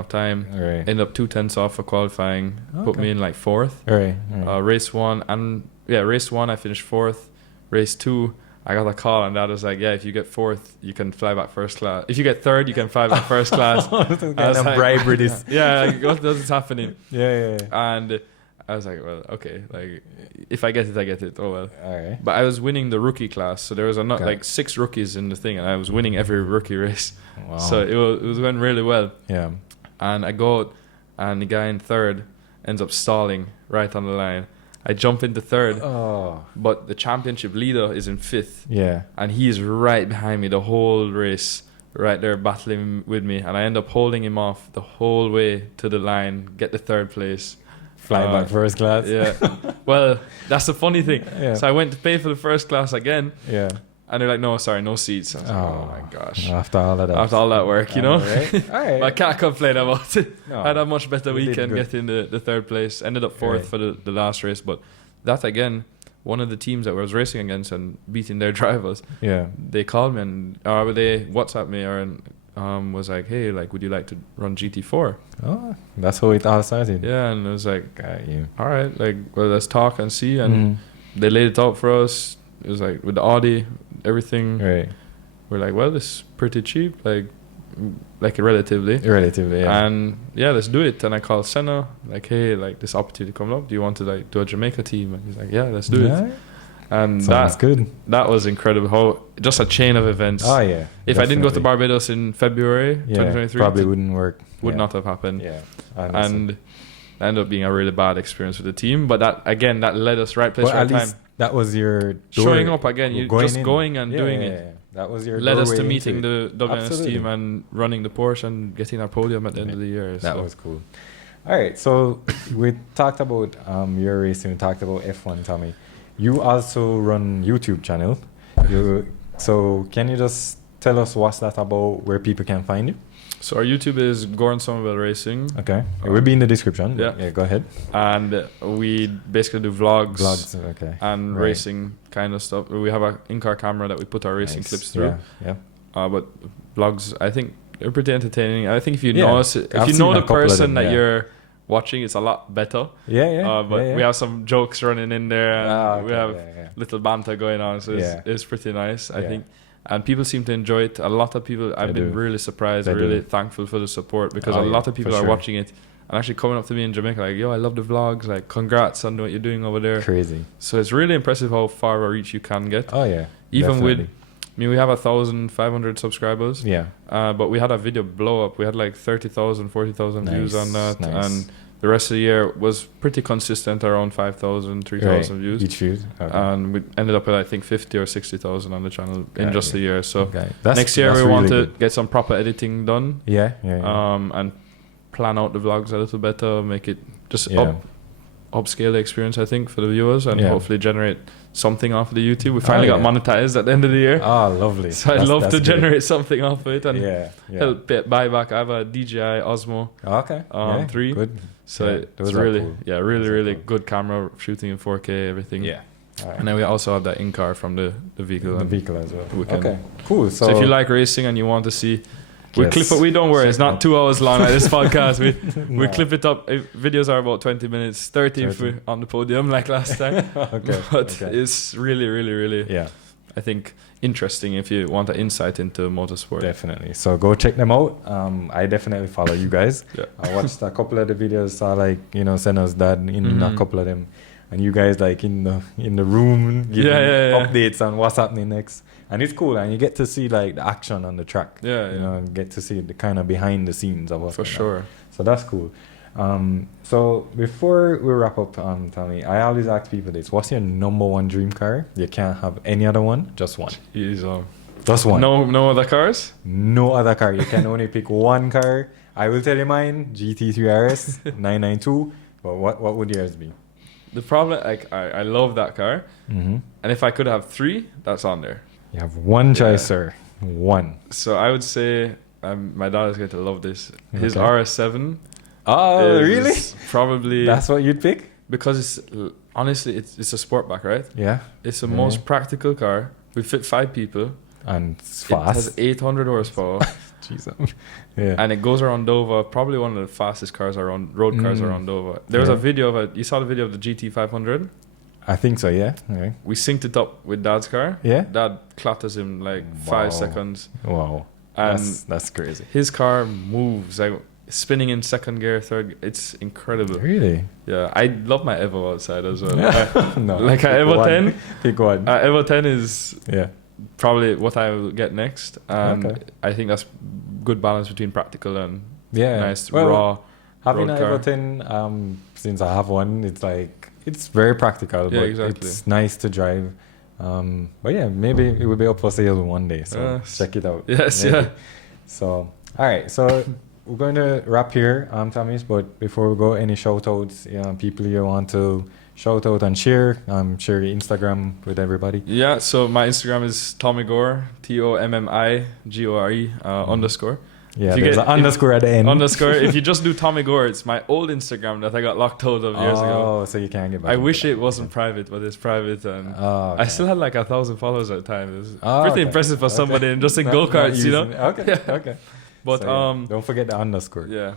time. Right. Ended up 2 tenths off for qualifying. Put me in like fourth. Right. Race one, I finished fourth. Race 2, I got a call and Dad was like, yeah, if you get fourth, you can fly back first class. If you get third, you can fly back first class. I was like, bribery this. Yeah, like, what is happening? Yeah. And I was like, well, okay, like if I get it, I get it. Oh well. All right. But I was winning the rookie class, so there was like 6 rookies in the thing, and I was winning every rookie race. Wow. So it was going really well. Yeah. And I go out, and the guy in third ends up stalling right on the line. I jump into third, but the championship leader is in fifth. Yeah. And he's right behind me the whole race, right there battling with me, and I end up holding him off the whole way to the line, get the third place. Fly back first class. Yeah. Well, that's the funny thing. Yeah. So I went to pay for the first class again. Yeah. And they're like, no, sorry, no seats. I was like, oh my gosh. After all that work, you know? All right. But I can't complain about it. No, I had a much better weekend getting the third place. Ended up fourth for the last race. But that, again, one of the teams that I was racing against and beating their drivers, they called me or they WhatsApped me was like, hey, like, would you like to run GT4? Oh, that's how it all started. Yeah, and it was like, got you. All right, like, well, let's talk and see. And they laid it out for us. It was like with the Audi, everything. Right. We're like, well, it's pretty cheap, like relatively. Relatively, yeah. And yeah, let's do it. And I called Senna, like, hey, like, this opportunity coming up. Do you want to like do a Jamaica team? And he's like, yeah, let's do it. And sounds good. That was incredible. How just a chain of events. Oh yeah. If I didn't go to Barbados in February 2023, probably wouldn't work. Would not have happened. Yeah. And it ended up being a really bad experience with the team. But that led us right place, right time. That was your showing up again. You just going and doing it. Yeah. That was your led us to meeting the WNS team and running the Porsche and getting our podium at the end of the year. That was cool. All right, so we talked about your racing. We talked about F1, Tommy. You also run YouTube channel. So can you just tell us what's that about? Where people can find you? So our YouTube is Gore and Somerville Racing. Okay, it will be in the description. Yeah, go ahead. And we basically do vlogs. Okay. And racing kind of stuff. We have an in-car camera that we put our racing clips through. Yeah. But vlogs, I think, are pretty entertaining. I think if you know the person that you're watching, it's a lot better. But we have some jokes running in there. We have little banter going on, so it's pretty nice, I think. And people seem to enjoy it. A lot of people, I've been really surprised, really thankful for the support, because a lot of people are watching it and actually coming up to me in Jamaica like, yo, I love the vlogs, like, congrats on what you're doing over there. Crazy. So it's really impressive how far a reach you can get. Oh yeah. Even with, we have 1,500 subscribers. Yeah. But we had a video blow up. We had like 30,000, 40,000 views on that. Nice. And the rest of the year was pretty consistent, around 5,000, 3,000 views. Each view. Okay. And we ended up at, I think, 50 or 60,000 on the channel in just a year. So next year we really want to get some proper editing done. Yeah. And plan out the vlogs a little better, make it just up upscale the experience, I think, for the viewers, and hopefully generate something off of the YouTube. We finally got monetized at the end of the year. Oh, lovely. So I'd love to generate something off of it and help buy back. I have a DJI Osmo 3. Good. So it's really, cool. Really good camera, shooting in 4K, everything. Yeah. Right. And then we also have that in-car from the vehicle. The vehicle as well. Okay, cool. So if you like racing and you want to see... We clip it. We don't worry. It's not 2 hours long like this podcast. We clip it up. Videos are about 20 minutes, 30 if we're on the podium like last time. But it's really, I think, interesting if you want an insight into motorsport. Definitely. So go check them out. I definitely follow you guys. I watched a couple of the videos. Saw like Senna's dad in a couple of them, and you guys like in the room giving updates on what's happening next. And it's cool, and you get to see like the action on the track. And get to see the kind of behind the scenes of what's for sure. So that's cool. So before we wrap up, Tommy, I always ask people this: what's your number one dream car? You can't have any other one, just one. Just one. No other cars? No other car. You can only pick one car. I will tell you mine: GT3 RS 992. But what would yours be? The problem, like I love that car, and if I could have 3, that's on there. You have one choice, sir. One. So I would say my dad is going to love this. His RS7. Oh, really? Probably. That's what you'd pick? Because honestly, it's a sportback, right? Yeah. It's the most practical car. We fit 5 people. And it's fast. It has 800 horsepower. Jesus. Yeah. And it goes around Dover. Probably one of the fastest cars road cars around Dover. There was a video of you saw the video of the GT500? I think so, yeah. Okay. We synced it up with Dad's car. Yeah. Dad clatters him like 5 seconds. Wow. And that's crazy. His car moves like spinning in second gear, third. It's incredible. Really? Yeah. I love my Evo outside as well. No. Like Evo 10. Pick one. Evo 10 is probably what I will get next. And I think that's good balance between practical and nice raw. Having an Evo 10, since I have one, it's like it's very practical, but it's nice to drive. But yeah, maybe it will be up for sale one day, so check it out. Yes, maybe. So, all right, so we're going to wrap here, Tommy. But before we go, any shout outs, people you want to shout out and share your Instagram with everybody? Yeah, so my Instagram is Tommi Gore, TOMMIGORE _ Yeah, there's an underscore at the end. Underscore. If you just do Tommi Gore, it's my old Instagram that I got locked out of years ago. Oh, so you can't get back. I wish it wasn't private, but it's private, and I still had like 1,000 followers at the time. It was pretty impressive for somebody in just in go-karts, you know. Okay. But don't forget the underscore. Yeah.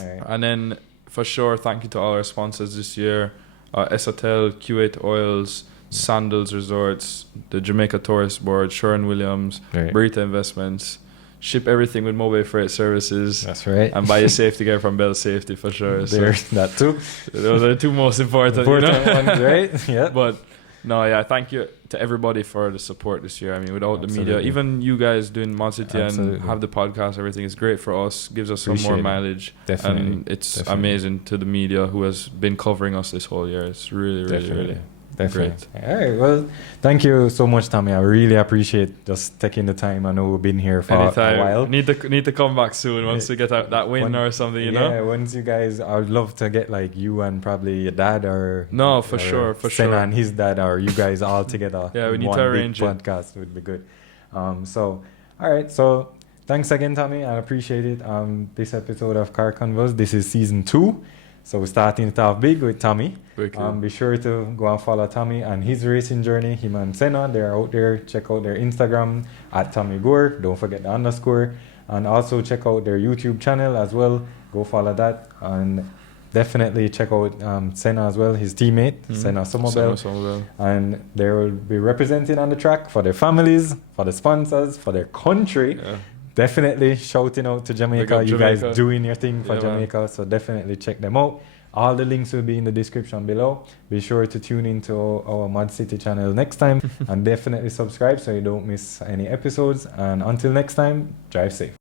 All right. And then for sure, thank you to all our sponsors this year: Esotel, Q8 Oils, Sandals Resorts, the Jamaica Tourist Board, Sherwin-Williams, Burrito Investments. Ship everything with mobile freight services. That's right. And buy your safety gear from Bell Safety for sure. There's that too. Those are the 2 most important ones, right? Yeah. But thank you to everybody for the support this year. I mean, without the media, even you guys doing ModzCity and have the podcast, everything is great for us. Gives us some more mileage. Definitely. And it's amazing to the media who has been covering us this whole year. It's really Definitely. Great. All right. Well, thank you so much, Tommy. I really appreciate just taking the time. I know we've been here for a while. Need to come back soon once we get that win or something, you know? Yeah, once you guys, I would love to get like you and probably your dad or... No, for sure. Senna and his dad, or you guys all together. Yeah, we need to arrange it. Podcast would be good. So, all right. So, thanks again, Tommy. I appreciate it. This episode of Car Convos, this is season 2. So we're starting it off big with Tommy. Be sure to go and follow Tommy and his racing journey. Him and Senna, they're out there. Check out their Instagram at Tommi Gore. Don't forget the underscore. And also check out their YouTube channel as well. Go follow that. And definitely check out Senna as well, his teammate, Senna Somerville. And they will be representing on the track for their families, for the sponsors, for their country. Yeah. Definitely shouting out to Jamaica. You guys doing your thing for Jamaica. Man. So definitely check them out. All the links will be in the description below. Be sure to tune into our ModzCity channel next time. And definitely subscribe so you don't miss any episodes. And until next time, drive safe.